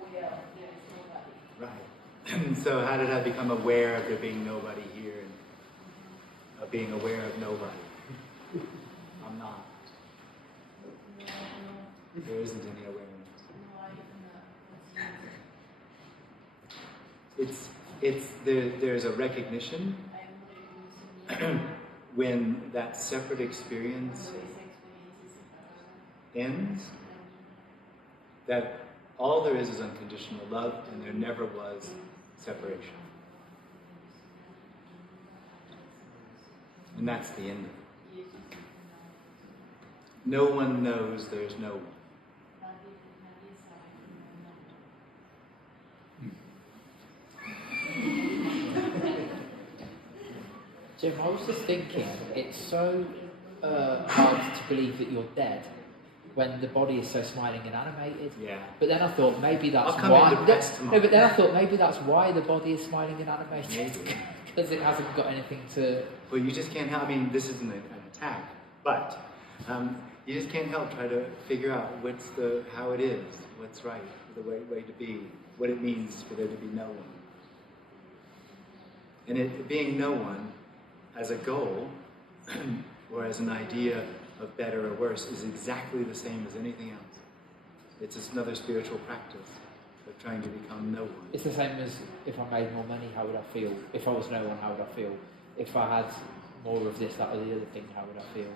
aware of there is nobody? Right. So how did I become aware of there being nobody here and of being aware of nobody? I'm not. There isn't any awareness. There's a recognition when that separate experience ends, that all there is unconditional love and there never was separation. And that's the end of it. No one knows there's no one. Jim, I was just thinking, it's so hard to believe that you're dead when the body is so smiling and animated. Yeah. But then I thought maybe that's I'll come why. in depressed tomorrow. No, but then I thought maybe that's why the body is smiling and animated, because it hasn't got anything to. Well, you just can't help. I mean, this isn't an attack, but you just can't help try to figure out how it is, what's right, the way to be, what it means for there to be no one, and it being no one as a goal or as an idea of better or worse is exactly the same as anything else. It's just another spiritual practice of trying to become no one. It's the same as if I made more money, how would I feel? If I was no one, how would I feel? If I had more of this, that, or the other thing, how would I feel?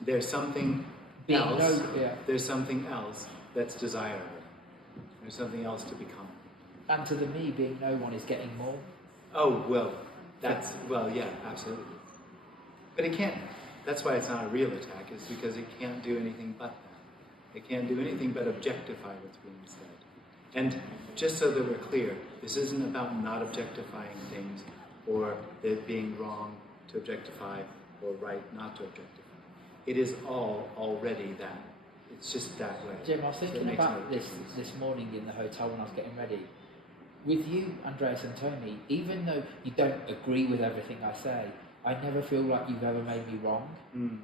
There's something Being else. yeah. There's something else that's desirable. There's something else to become. And to the me, being no one is getting more. Oh, well, yeah, absolutely. But it can't. That's why it's not a real attack, is because it can't do anything but that. It can't do anything but objectify what's being said. And just so that we're clear, this isn't about not objectifying things or it being wrong to objectify or right not to objectify. It is all already that. It's just that way. Jim, I was So it thinking makes about no this morning in the hotel when I was getting ready. With you, Andreas and Tony, even though you don't agree with everything I say, I never feel like you've ever made me wrong. Mm.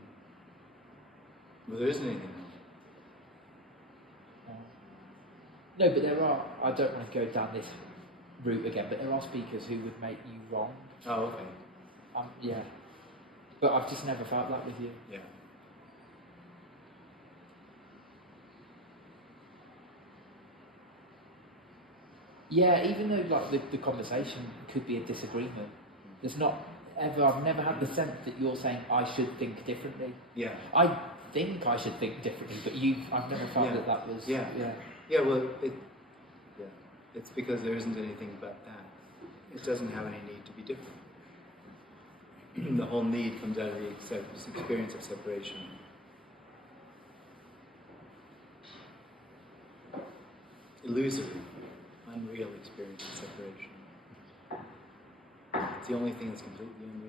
Well, there isn't anything wrong. No, but there are, I don't want to go down this route again, but there are speakers who would make you wrong. Oh, okay. Yeah. But I've just never felt that with you. Yeah. Yeah, even though like the conversation could be a disagreement, there's not ever, I've never had the sense that you're saying I should think differently. Yeah. I think I should think differently, but I've never felt that was... Yeah. Yeah, well, it's because there isn't anything but that. It doesn't have any need to be different. The whole need comes out of the experience of separation. Illusory, unreal experience of separation. It's the only thing that's completely unreal.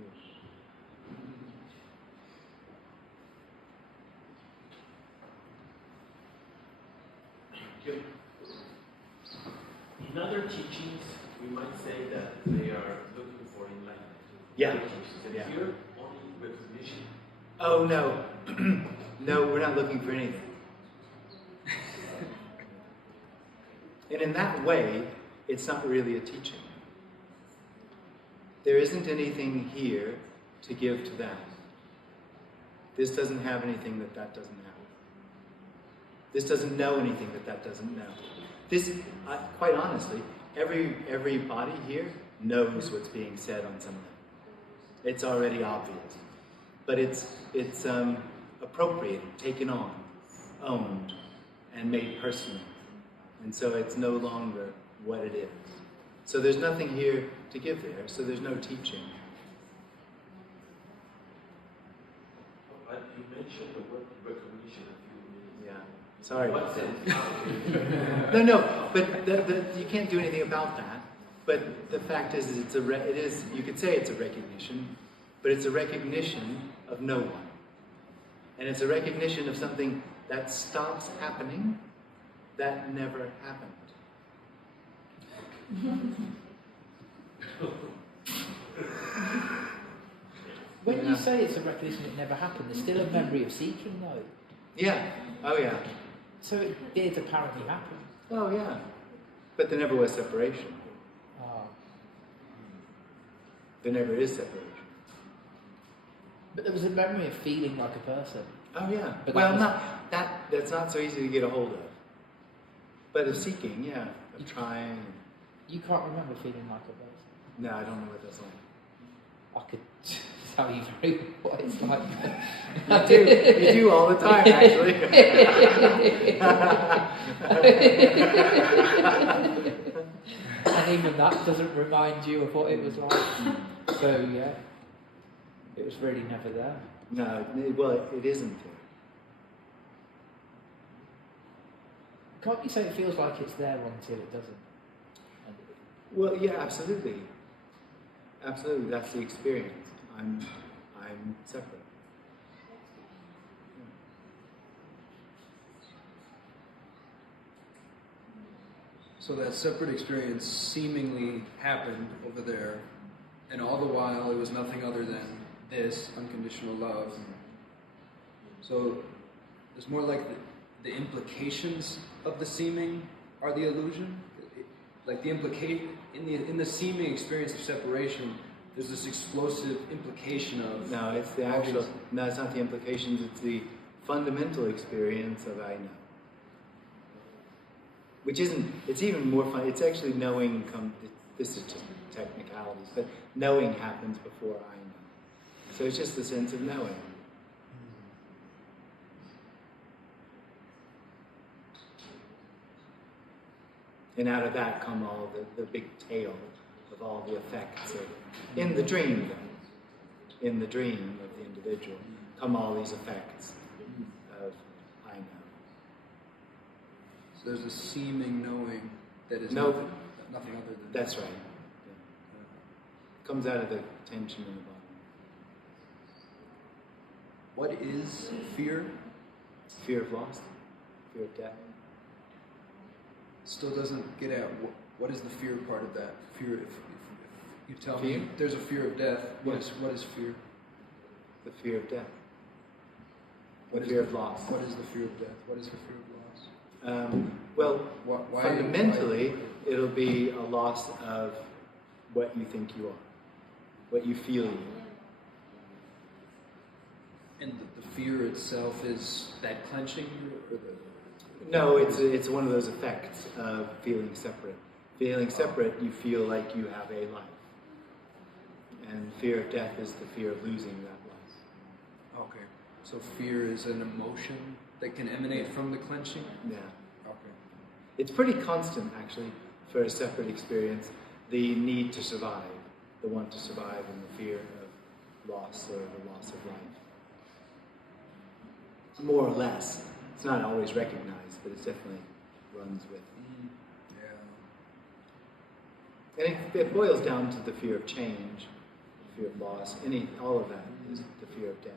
In other teachings, we might say that they are looking for enlightenment. Yeah. And Yeah. here, only recognition. Oh, no. No, we're not looking for anything. And in that way, it's not really a teaching. There isn't anything here to give to that. This doesn't have anything that that doesn't have. This doesn't know anything that that doesn't know. This, quite honestly, every body here knows what's being said on something. It's already obvious. But it's appropriated, taken on, owned, and made personal. And so it's no longer what it is. So there's nothing here to give there, so there's no teaching. You mentioned the word recognition a few minutes. Yeah, sorry. In what sense? No, but you can't do anything about that. But the fact is it is, you could say it's a recognition, but it's a recognition of no one. And it's a recognition of something that stops happening, that never happened. When you say it's a recognition it never happened, there's still a memory of seeking, though. Yeah, oh yeah. So it did apparently happen. Oh yeah. But there never was separation. Oh. There never is separation. But there was a memory of feeling like a person. Oh yeah. But Well, that's not so easy to get a hold of. But of seeking, yeah, of trying. You can't remember feeling like a person. No, I don't know what that's like. I could tell you very what it's like. You do all the time, actually. And even that doesn't remind you of what it was like. So yeah, it was really never there. No, it isn't there. Can't you say it feels like it's there until it doesn't? Well, yeah, absolutely. Absolutely, that's the experience. I'm separate. So that separate experience seemingly happened over there, and all the while it was nothing other than this unconditional love. So it's more like the implications of the seeming are the illusion. Like the in the seeming experience of separation, there's this explosive implication of No, it's the actual. No, it's not the implications. It's the fundamental experience of I know. Which isn't. It's even more fun. It's actually knowing. This is just technicalities, but knowing happens before I know. So it's just the sense of knowing. And out of that come all the big tale of all the effects of, in the dream, though, in the dream of the individual, come all these effects of I know. So there's a seeming knowing that is No, nothing other than that's right. Yeah. Comes out of the tension in the body. What is fear? Fear of loss, fear of death. Still doesn't get at what is the fear part of that. Fear. If you tell Fear? me there's a fear of death, what Yes. is fear? The fear of death. What The is fear of loss. What is the fear of death? What is the fear of loss? Well, Why fundamentally, it'll be a loss of what you think you are, what you feel you are. And the fear itself is that clenching, or the No, it's one of those effects of feeling separate. Feeling separate, you feel like you have a life. And fear of death is the fear of losing that life. Okay. So fear is an emotion that can emanate from the clenching? Yeah. Okay. It's pretty constant, actually, for a separate experience. The need to survive, the want to survive, and the fear of loss or the loss of life. More or less. It's not always recognized, but it definitely runs with. Yeah. And it boils down to the fear of change, the fear of loss. All of that is the fear of death.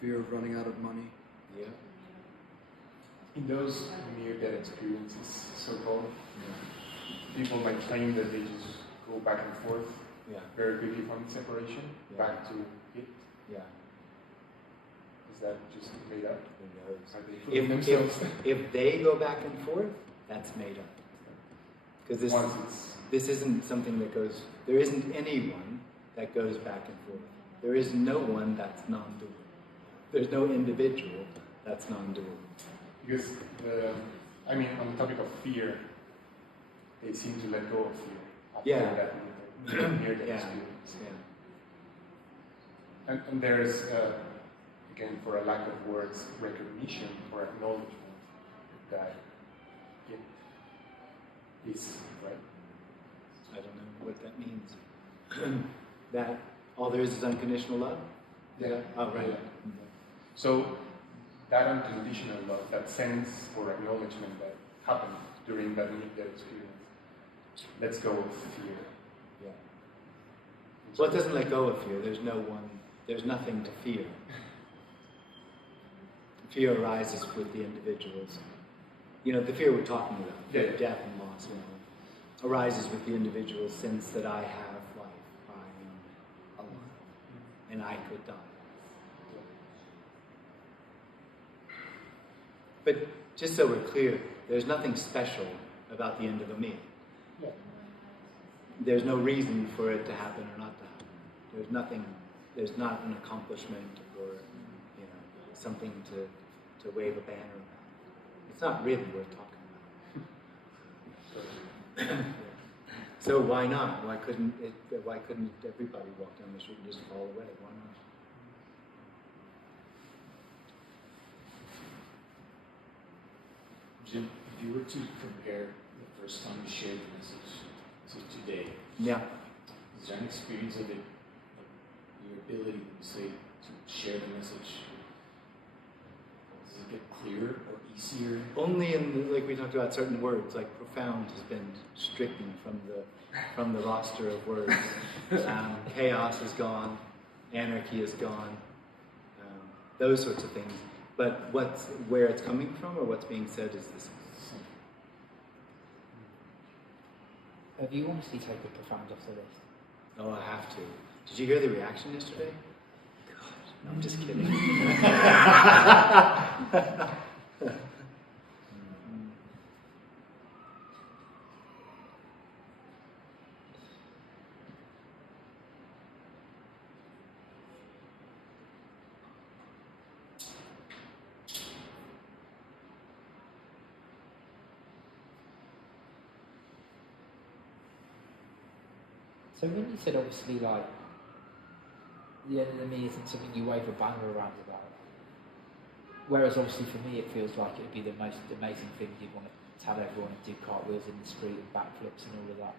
Fear of running out of money. Yeah. In those near-death experiences, so-called, people might claim that they just go back and forth very quickly from separation back to it. Yeah. Is that just made up? Who knows? Are they fooling themselves? If they go back and forth, that's made up. Because this isn't something that goes. There isn't anyone that goes back and forth. There is no one that's non-dual. There's no individual that's non-dual. Because on the topic of fear, they seem to let go of fear after that. near that Yeah. experience. Yeah. And there's, again, for a lack of words, recognition or acknowledgement that it is, right? I don't know what that means. That all there is unconditional love? Yeah. Oh, right. Yeah. So that unconditional love, that sense or acknowledgement that happened during that near-death experience, let's go with fear. Yeah. Well, it doesn't let go of fear. There's nothing to fear. Fear arises with the individuals. You know, the fear we're talking about, fear of death and loss, arises with the individual's sense that I have life, I am alive, and I could die. But just so we're clear, there's nothing special about the end of a meal. Yeah. There's no reason for it to happen or not to happen. There's not an accomplishment or something to wave a banner about. It's not really worth talking about. So why not? Why couldn't everybody walk down the street and just fall away? Why not? Jim, if you were to compare the first time you shared the message to today, Yeah. is there an experience of it, your ability, say, to share the message? Does it get clearer or easier? Only like we talked about, certain words, like profound has been stricken from the roster of words. Chaos is gone, anarchy is gone, those sorts of things. But where it's coming from or what's being said is the same. Have you honestly taken profound off the list? Oh, I have to. Did you hear the reaction yesterday? God, no, I'm just kidding. So when you said obviously like the end of me isn't something you wave a banner around about, whereas obviously for me it feels like it would be the most amazing thing you'd want to tell everyone and do cartwheels in the street and backflips and all of that.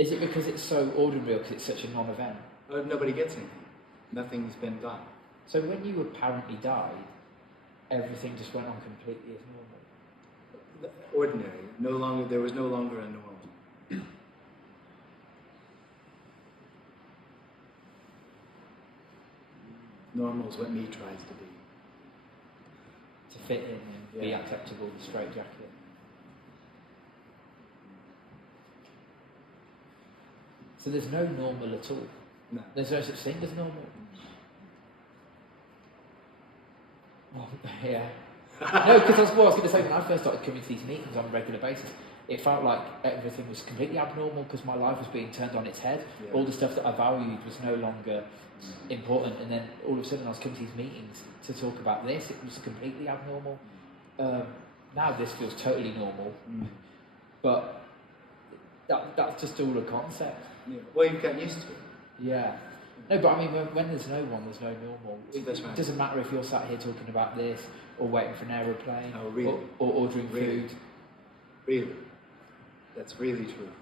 Is it because it's so ordinary or because it's such a non-event? Nobody gets anything. Nothing's been done. So when you apparently died, everything just went on completely as normal? Ordinary. There was no longer a normal. Normal is what me tries to be. To fit in and be acceptable, the straitjacket. So there's no normal at all? No. There's no such thing as normal? Well, yeah. No, because that's what I was going to say. When I first started coming to these meetings on a regular basis, it felt like everything was completely abnormal because my life was being turned on its head. Yeah. All the stuff that I valued was no longer important, and then all of a sudden I was coming to these meetings to talk about this. It was completely abnormal. Now this feels totally normal, but that's just all a concept. Yeah. Well, you've got used to it. Yeah. No, but I mean, when there's no one, there's no normal. That's right. It doesn't matter if you're sat here talking about this, or waiting for an aeroplane, really? or ordering food. Really? That's really true.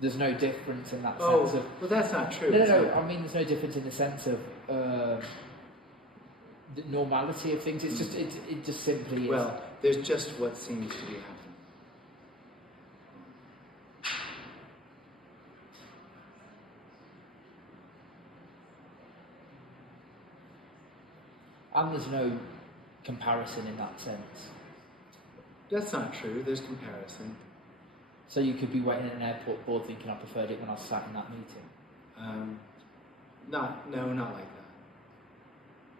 There's no difference in that sense of... well, that's not true. No. I mean, there's no difference in the sense of the normality of things. It's just, it just simply is. Well, there's just what seems to be happening. And there's no comparison in that sense. That's not true. There's comparison. So you could be waiting at an airport board thinking I preferred it when I was sat in that meeting? Not like that.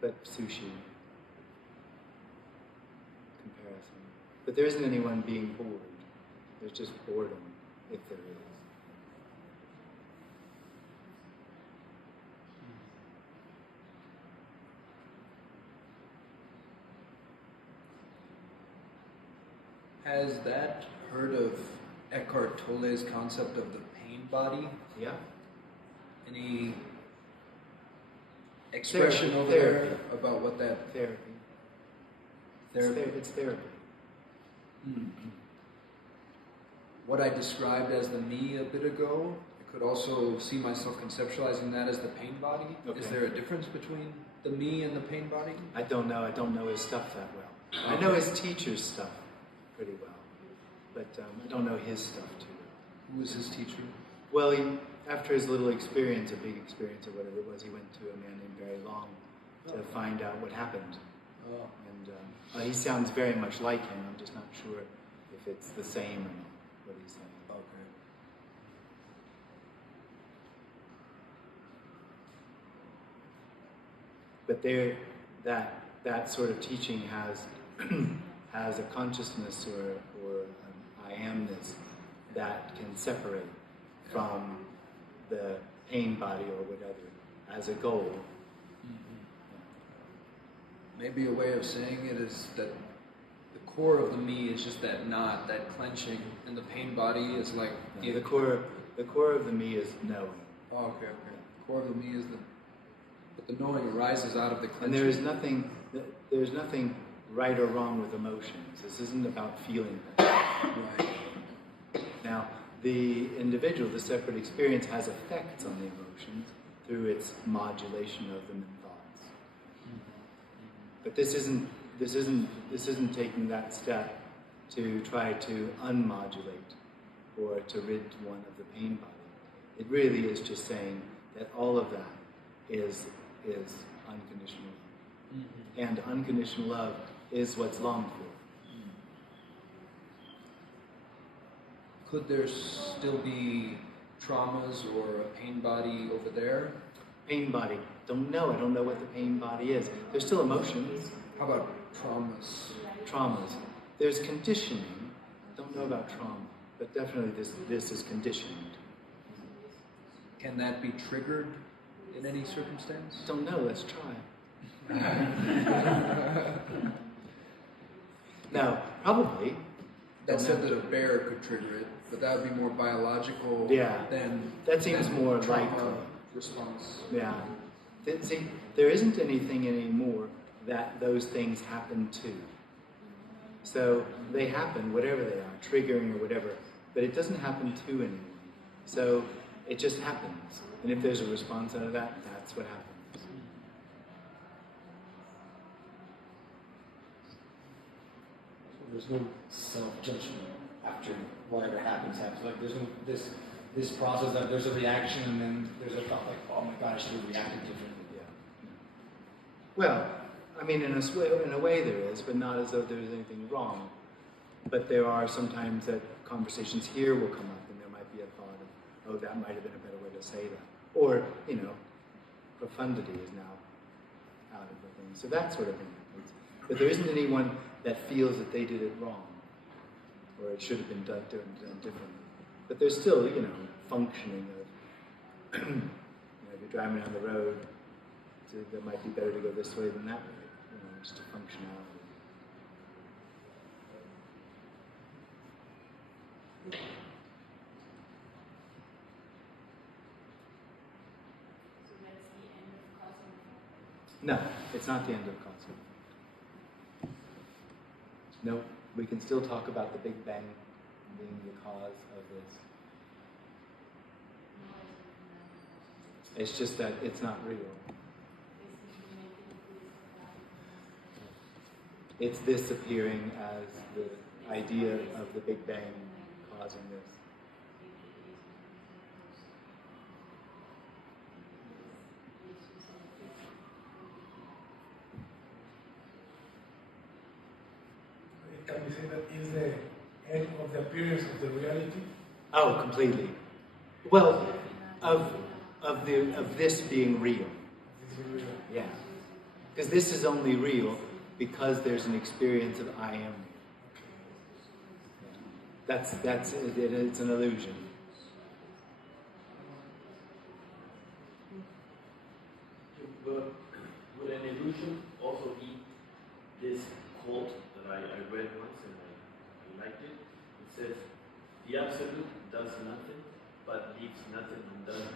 But sushi. Comparison. But there isn't anyone being bored. There's just boredom, if there is. Has that heard of Eckhart Tolle's concept of the pain body. Yeah. Any expression over Therapy. there about what that Therapy. therapy? It's therapy. What I described as the me a bit ago, I could also see myself conceptualizing that as the pain body. Okay. Is there a difference between the me and the pain body? I don't know. I don't know his stuff that well. I know his teacher's stuff pretty well, but I don't know his stuff too well. Who was his teacher? Well, after his little experience, a big experience or whatever it was, he went to a man named Barry Long to find out what happened. Oh. And he sounds very much like him. I'm just not sure if it's the same or not, what he's saying. Okay. But that sort of teaching has has a consciousness or an I amness that can separate from the pain body or whatever as a goal. Maybe a way of saying it is that the core of the me is just that knot, that clenching, and the pain body is like The core of the me is knowing. Oh, okay. The core of the me is but the knowing arises out of the clenching. And there's nothing right or wrong with emotions. This isn't about feeling them. Right. Now, the individual, the separate experience, has effects on the emotions through its modulation of them in thoughts. But this isn't taking that step to try to unmodulate or to rid one of the pain body. It really is just saying that all of that is unconditional love. And unconditional love is what's longed for. Could there still be traumas or a pain body over there? Pain body. Don't know. I don't know what the pain body is. There's still emotions. How about traumas? Traumas. There's conditioning. Don't know about trauma. But definitely this is conditioned. Can that be triggered in any circumstance? Don't know. Let's try. No, probably. That said that a bear could trigger it, but that would be more biological than that seems more trauma likely. Response. Yeah. See, there isn't anything anymore that those things happen to. So they happen, whatever they are, triggering or whatever, but it doesn't happen to anyone. So it just happens. And if there's a response out of that, that's what happens. There's no self-judgment after whatever happens. Like there's no this process that there's a reaction and then there's a thought like, oh my God, I should have reacted differently. Yeah. Well, I mean, in a way there is, but not as though there's anything wrong. But there are sometimes that conversations here will come up and there might be a thought of, oh, that might have been a better way to say that. Or, profundity is now out of the thing. So that sort of thing happens. But there isn't anyone that feels that they did it wrong or it should have been done differently. But there's still, functioning of, if you're driving down the road, it might be better to go this way than that way. Just a functionality. So that's the end of cause and effect? No, it's not the end of cause and effect. No, we can still talk about the Big Bang being the cause of this. It's just that it's not real. It's this appearing as the idea of the Big Bang causing this. It can be said that is the end of the appearance of the reality. Oh, completely. Well, of this being real. Yeah. Because this is only real because there's an experience of I am. That's it, it's an illusion. But would an illusion also be this quote that I read once and I liked it? It says, "The absolute does nothing, but leaves nothing undone.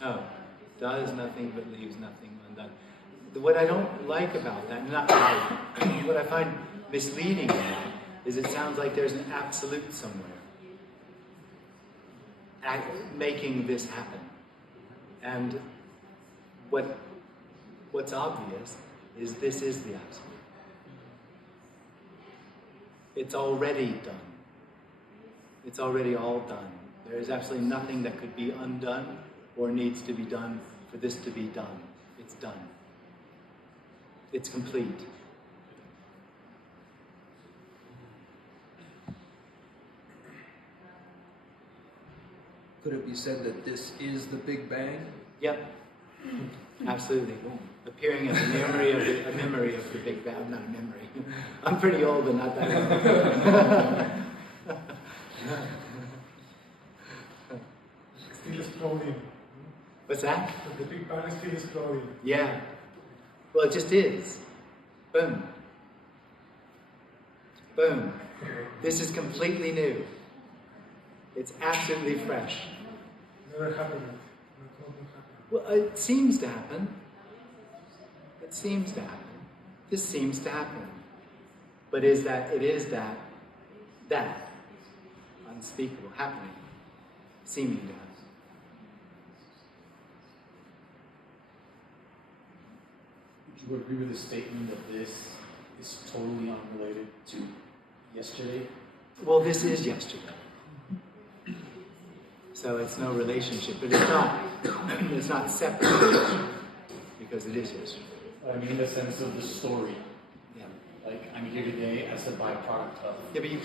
Oh, does nothing but leaves nothing undone. What I don't like about that, not like, what I find misleading in that, is it sounds like there's an absolute somewhere making this happen. And what's obvious is this is the absolute. It's already done. It's already all done. There is absolutely nothing that could be undone or needs to be done for this to be done. It's done. It's complete. Could it be said that this is the Big Bang? Yep. Absolutely. Appearing as a memory of the Big Bang. Not a memory. I'm pretty old, but not that old. Still exploding. What's that? But the Big Bang is still exploding. Yeah. Well, it just is. Boom. Boom. This is completely new. It's absolutely fresh. Never happened. Well, it seems to happen. It seems to happen. This seems to happen. But it is that unspeakable happening, seeming to happen. Would you agree with the statement that this is totally unrelated to yesterday? Well, this is yesterday. So it's no relationship, but it's not separate from yesterday, because it is yesterday. I mean, in the sense of the story. Yeah. Like, I'm here today as a byproduct of. Yeah, but you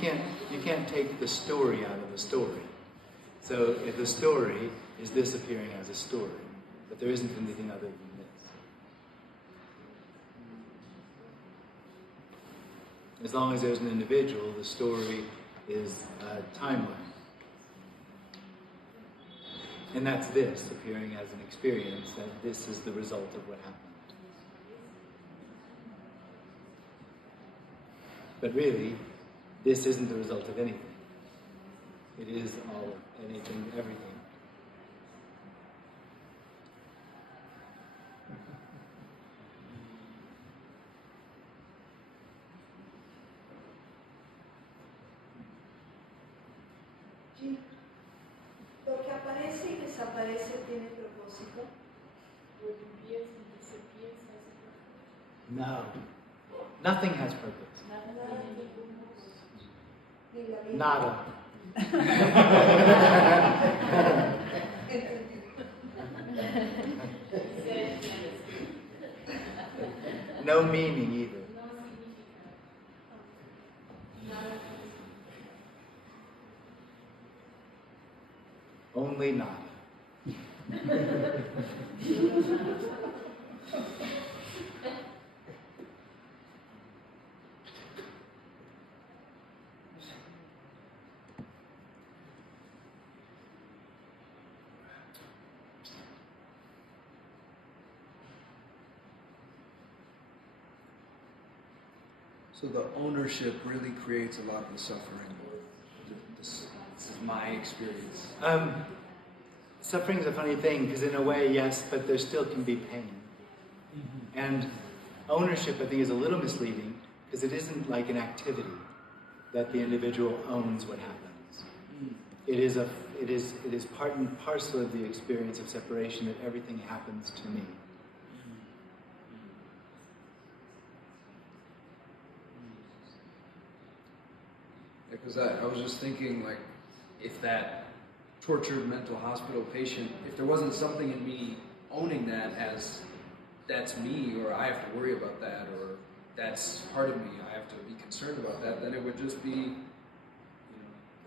can't take the story out of the story. So if the story is this appearing as a story, but there isn't anything other than this. As long as there's an individual, the story is a timeline. And that's this, appearing as an experience, that this is the result of what happened. But really, this isn't the result of anything. It is all, anything, everything. Jim, lo que aparece y desaparece tiene propósito. No. Nothing has purpose. Ni la vida. Nada. No meaning either. Only nada. So the ownership really creates a lot of the suffering. This is my experience. Suffering is a funny thing, because in a way, yes, but there still can be pain. Mm-hmm. And ownership, I think, is a little misleading, because it isn't like an activity that the individual owns what happens. It is part and parcel of the experience of separation that everything happens to me. Because I was just thinking, like, if that tortured mental hospital patient, if there wasn't something in me owning that as that's me, or I have to worry about that, or that's part of me, I have to be concerned about that, then it would just be,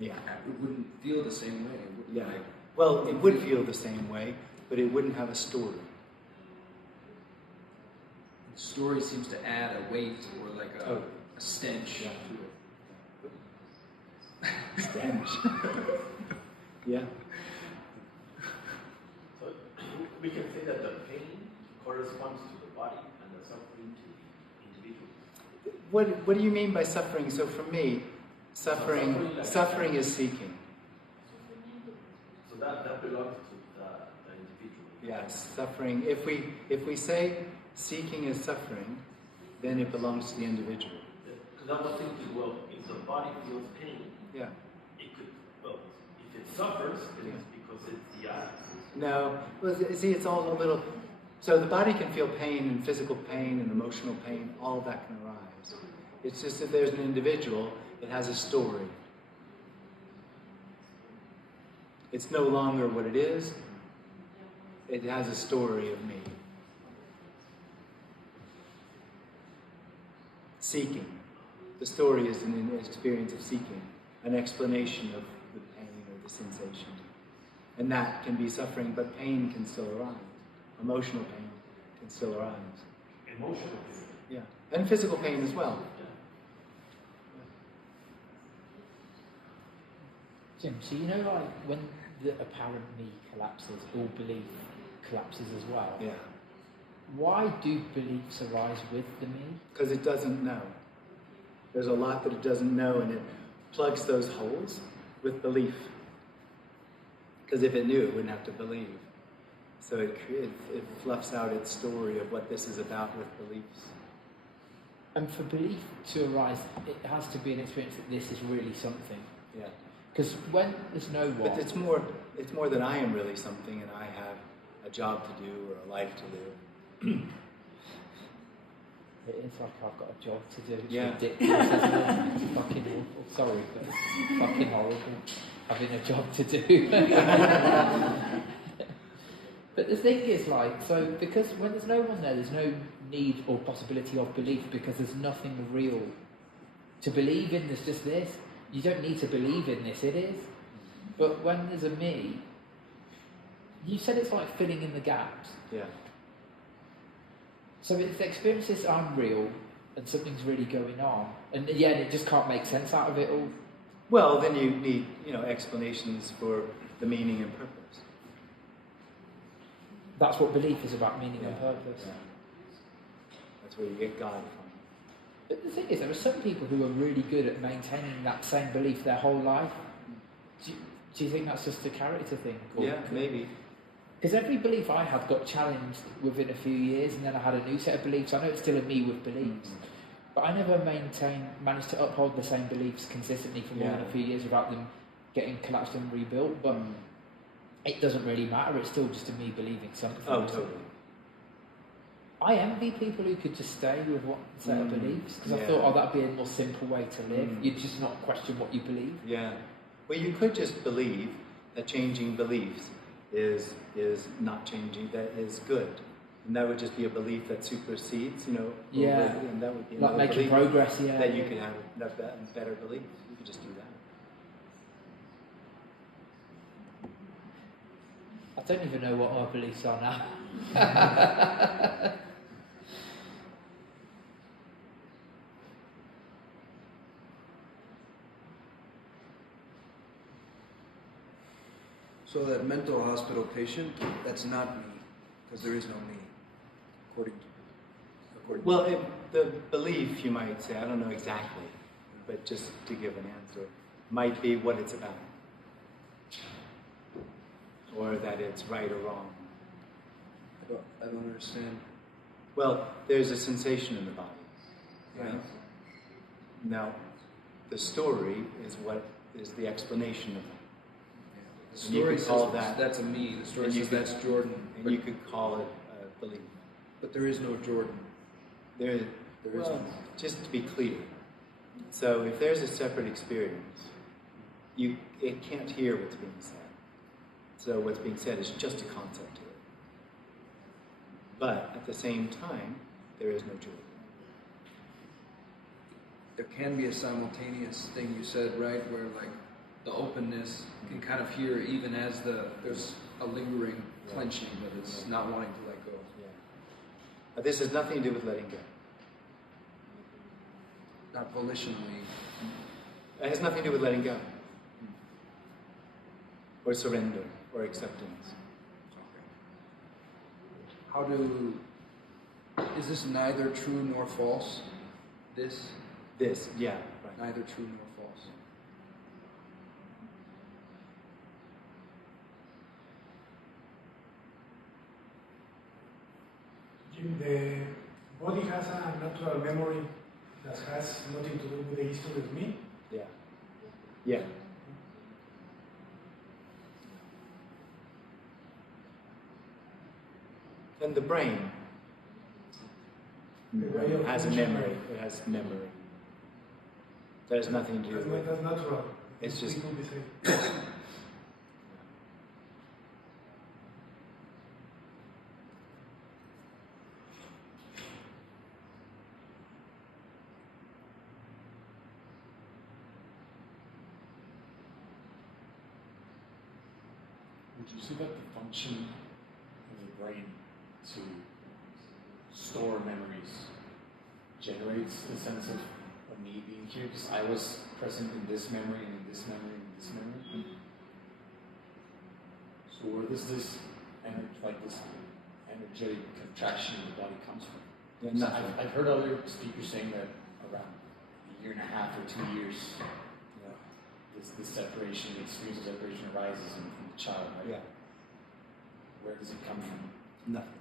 it wouldn't feel the same way. Yeah. Well, it would feel the same way, but it wouldn't have a story. The story seems to add a weight or like a stench to it. Stench. Yeah. So we can say that the pain corresponds to the body and the suffering to the individual. What do you mean by suffering? So for me, suffering is seeking. that belongs to the individual. Yes, suffering. If we say seeking is suffering, then it belongs to the individual. Because I was thinking, well, if the body feels pain, Yeah. it could, well, if it suffers, then it's because it's the eye. No. Well, see, it's all a little. So the body can feel pain and physical pain and emotional pain. All of that can arise. It's just that there's an individual. It has a story. It's no longer what it is. It has a story of me. Seeking. The story is an experience of seeking, an explanation of the pain or the sensation. And that can be suffering, but pain can still arise. Emotional pain can still arise. Emotional pain. Yeah. And physical pain as well. Jim, so you know, like when the apparent me collapses, all belief collapses as well. Yeah. Why do beliefs arise with the me? Because it doesn't know. There's a lot that it doesn't know, and it plugs those holes with belief. Because if it knew, it wouldn't have to believe. So it fluffs out its story of what this is about with beliefs. And for belief to arise, it has to be an experience that this is really something. Yeah. Because when there's no one... But it's more that I am really something, and I have a job to do or a life to live. It is like I've got a job to do. It's Yeah. ridiculous, isn't it? It's fucking awful. Sorry, but it's fucking horrible having a job to do. But the thing is, like, so because when there's no one there, there's no need or possibility of belief because there's nothing real to believe in. There's just this. You don't need to believe in this. It is. But when there's a me, you said it's like filling in the gaps. Yeah. So if the experience is unreal and something's really going on, and yeah, it just can't make sense out of it all. Well, then you need, explanations for the meaning and purpose. That's what belief is about, meaning and purpose. Yeah. That's where you get God from. But the thing is, there are some people who are really good at maintaining that same belief their whole life. Do you think that's just a character thing? Yeah, maybe. Because every belief I had got challenged within a few years, and then I had a new set of beliefs. I know it's still a me with beliefs, but I never managed to uphold the same beliefs consistently for more than a few years without them getting collapsed and rebuilt. But it doesn't really matter. It's still just a me believing something. Oh, totally. I envy people who could just stay with one set of beliefs because I thought, that'd be a more simple way to live. You'd just not question what you believe. Yeah. Well, you could just believe that changing beliefs is not changing, that is good. And that would just be a belief that supersedes, Yeah. and that would be like another making belief progress, yeah. that you could have a better belief. You could just do that. I don't even know what my beliefs are now. So that mental hospital patient, that's not me, because there is no me, according to. Well, the belief, you might say, I don't know exactly, but just to give an answer, might be what it's about. Or that it's right or wrong. I don't understand. Well, there's a sensation in the body, right? Now, the story is what is the explanation of that. The story says call that's a me. The story says that's Jordan. And you could call it a belief. But there is no Jordan. There is no. Just to be clear. So if there's a separate experience, it can't hear what's being said. So what's being said is just a concept to it. But at the same time, there is no Jordan. There can be a simultaneous thing you said, right, where like the openness can kind of hear even as there's a lingering clenching, but it's not wanting to let go. Yeah. But this has nothing to do with letting go. Not volitionally. It has nothing to do with letting go. Or surrender, or acceptance. Is this neither true nor false? This, yeah, right. Neither true nor false. The body has a natural memory that has nothing to do with the history of me. Yeah. Yeah. And the brain has a memory. It has memory. That has nothing to do with it. That's natural. It's just. People be saying. Would you say that the function of the brain to store memories generates the sense of me being here? Because I was present in this memory and in this memory and in this memory. So where does this energetic contraction of the body comes from? Yeah, So I've heard other speakers saying that around a year and a half or 2 years, this separation, the experience of separation arises in the child, right? Yeah. Where does it come from? Nothing.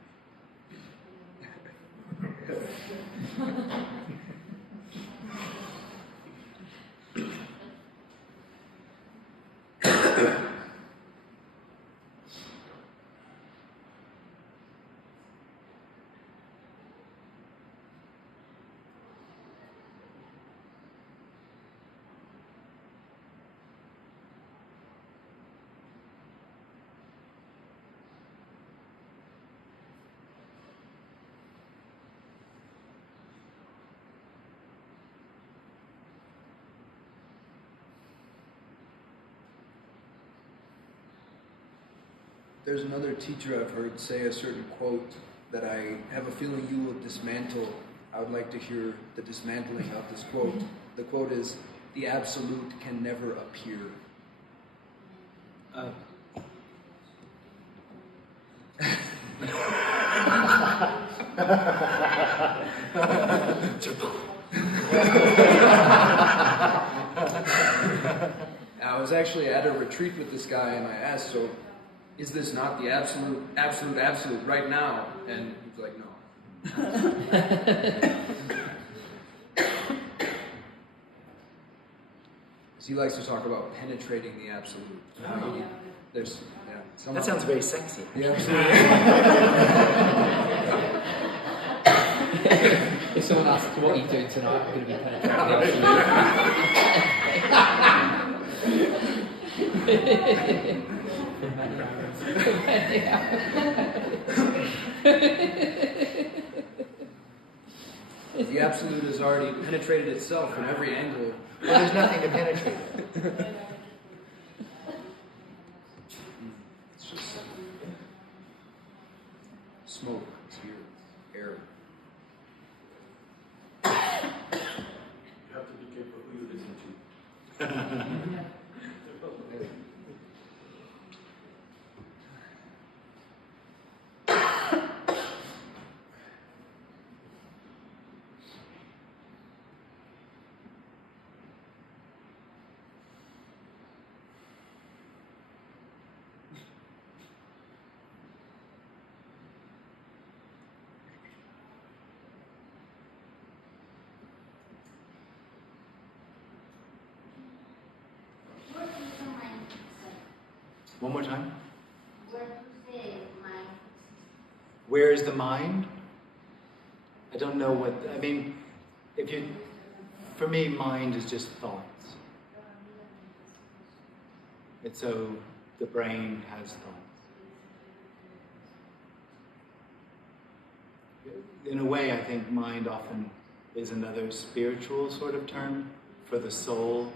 There's another teacher I've heard say a certain quote that I have a feeling you will dismantle. I would like to hear the dismantling of this quote. The quote is, "The absolute can never appear." I was actually at a retreat with this guy and I asked, so is this not the absolute right now? And he was like, no. He likes to talk about penetrating the absolute. There's, that sounds very sexy. Yeah. If someone asks, what are you doing tonight? I'm going to be penetrating the absolute has already penetrated itself from every angle. Well, there's nothing to penetrate. It's just smoke, tears, air. You have to be careful who you listen to. One more time. Where is the mind? I don't know what, I mean, for me, mind is just thoughts. And so the brain has thoughts. In a way, I think mind often is another spiritual sort of term for the soul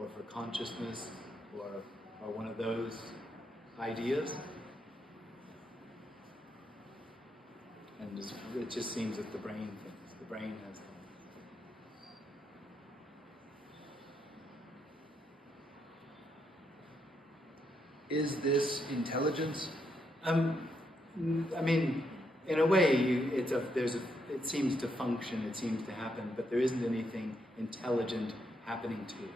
or for consciousness or one of those ideas. And it just seems that the brain thinks. The brain has thoughts. Is this intelligence? I mean, in a way, it seems to function, it seems to happen, but there isn't anything intelligent happening to it,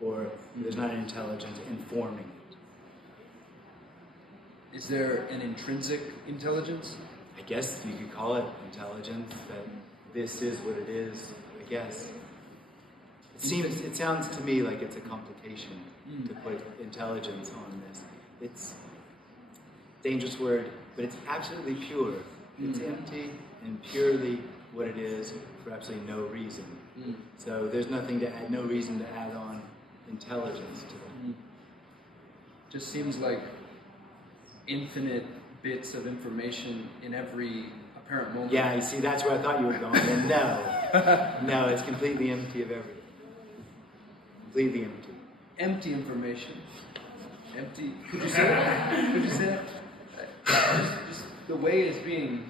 or there's not intelligence informing it. Is there an intrinsic intelligence? I guess you could call it intelligence, that this is what it is, I guess. It sounds to me like it's a complication to put intelligence on this. It's a dangerous word, but it's absolutely pure. It's empty and purely what it is for absolutely no reason. So there's nothing to add, no reason to add on intelligence to it. Just seems like infinite bits of information in every apparent moment. Yeah, you see, that's where I thought you were going. And no, it's completely empty of everything. Completely empty. Empty information. Empty. Could you say that? Could you say that? Just the way it's being.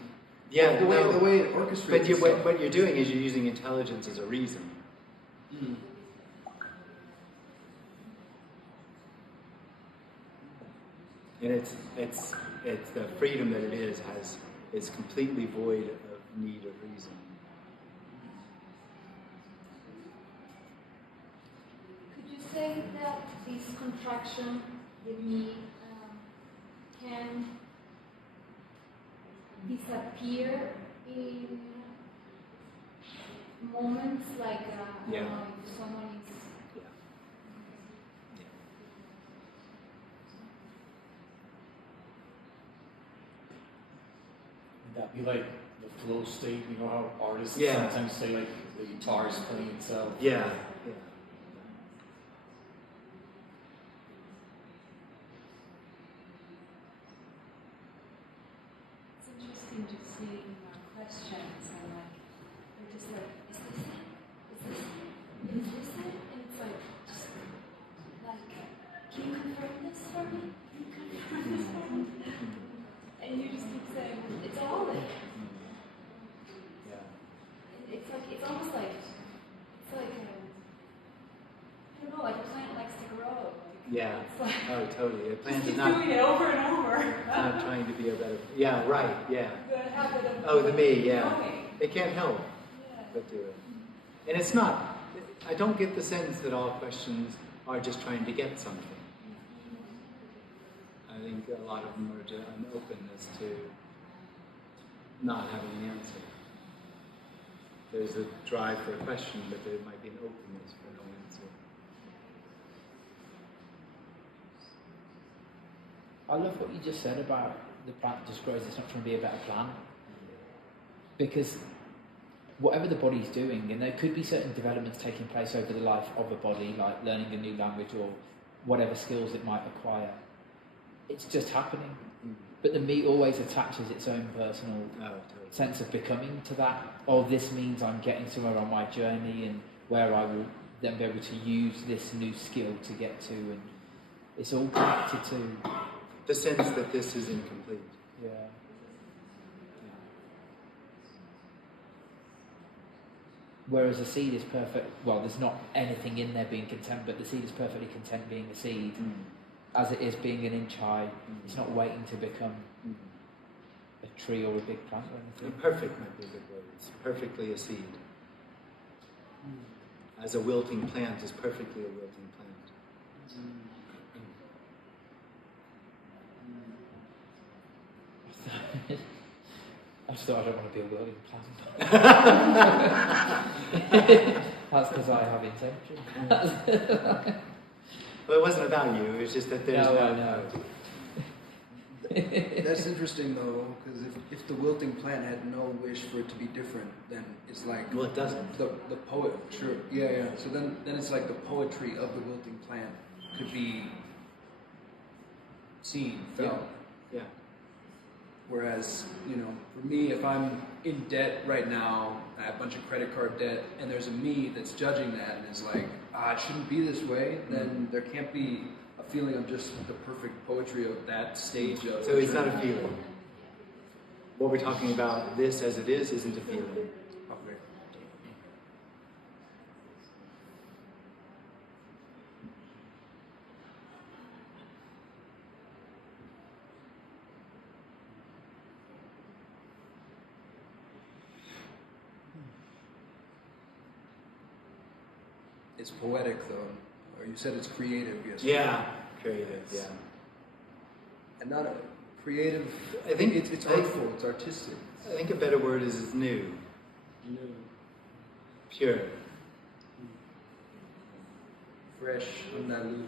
Yeah, the way it orchestrates. But what you're doing is you're using intelligence as a reason. And it's the freedom that it is completely void of need of reason. Could you say that this contraction, the me, can disappear in moments like I don't know, if someone is Would that be like the flow state? You know how artists Yeah. sometimes say like the guitar is playing itself. Yeah. It's interesting to see in our questions and like we're just like, is this it? Is this it? Is this it? And it's like just like, can you confirm this for me? Can you confirm this for me? And you just keep saying, it's all it. It's almost like it's like I don't know, like a plant likes to grow. Yeah. It's like, Oh, totally. A plant just is keep not. doing it over and over. It's not trying to be a better. Yeah. Right. Yeah. The habit of Oh, the me. Yeah. growing. It can't help but do it. And it's not. I don't get the sense that all questions are just trying to get something. I think a lot of them are just an openness to not having an answer. There's a drive for a question, but there might be an openness for no answer. I love what you just said about the plant just grows, it's not trying to be a better plant. Because whatever the body's doing, and there could be certain developments taking place over the life of a body, like learning a new language or whatever skills it might acquire, it's just happening. But the me always attaches its own personal sense of becoming to that. Oh, this means I'm getting somewhere on my journey and where I will then be able to use this new skill to get to. And it's all connected to the sense that this is incomplete. Yeah. Whereas a seed is perfect, well, there's not anything in there being content, but the seed is perfectly content being a seed. As it is being an inch high, it's not waiting to become a tree or a big plant or anything. Perfect might be a good word. It's perfectly a seed. As a wilting plant is perfectly a wilting plant. I just thought I don't want to be a wilting plant. That's because I have intention. Well, it wasn't about you. It was just that there's no. That's interesting though, because if the wilting plant had no wish for it to be different, then it's like it doesn't. The poet, sure, yeah. So then it's like the poetry of the wilting plant could be seen, felt. Yeah. Whereas, for me, if I'm in debt right now, I have a bunch of credit card debt, and there's a me that's judging that and is like, it shouldn't be this way, then there can't be a feeling of just the perfect poetry of that stage of... So it's not a feeling. What we're talking about, this as it is, isn't a feeling. Okay. It's poetic, though. Or you said it's creative, yes? Yeah, creative, yeah. And not creative. I think it's artful. It's artistic. I think a better word is new, pure. Fresh, undiluted.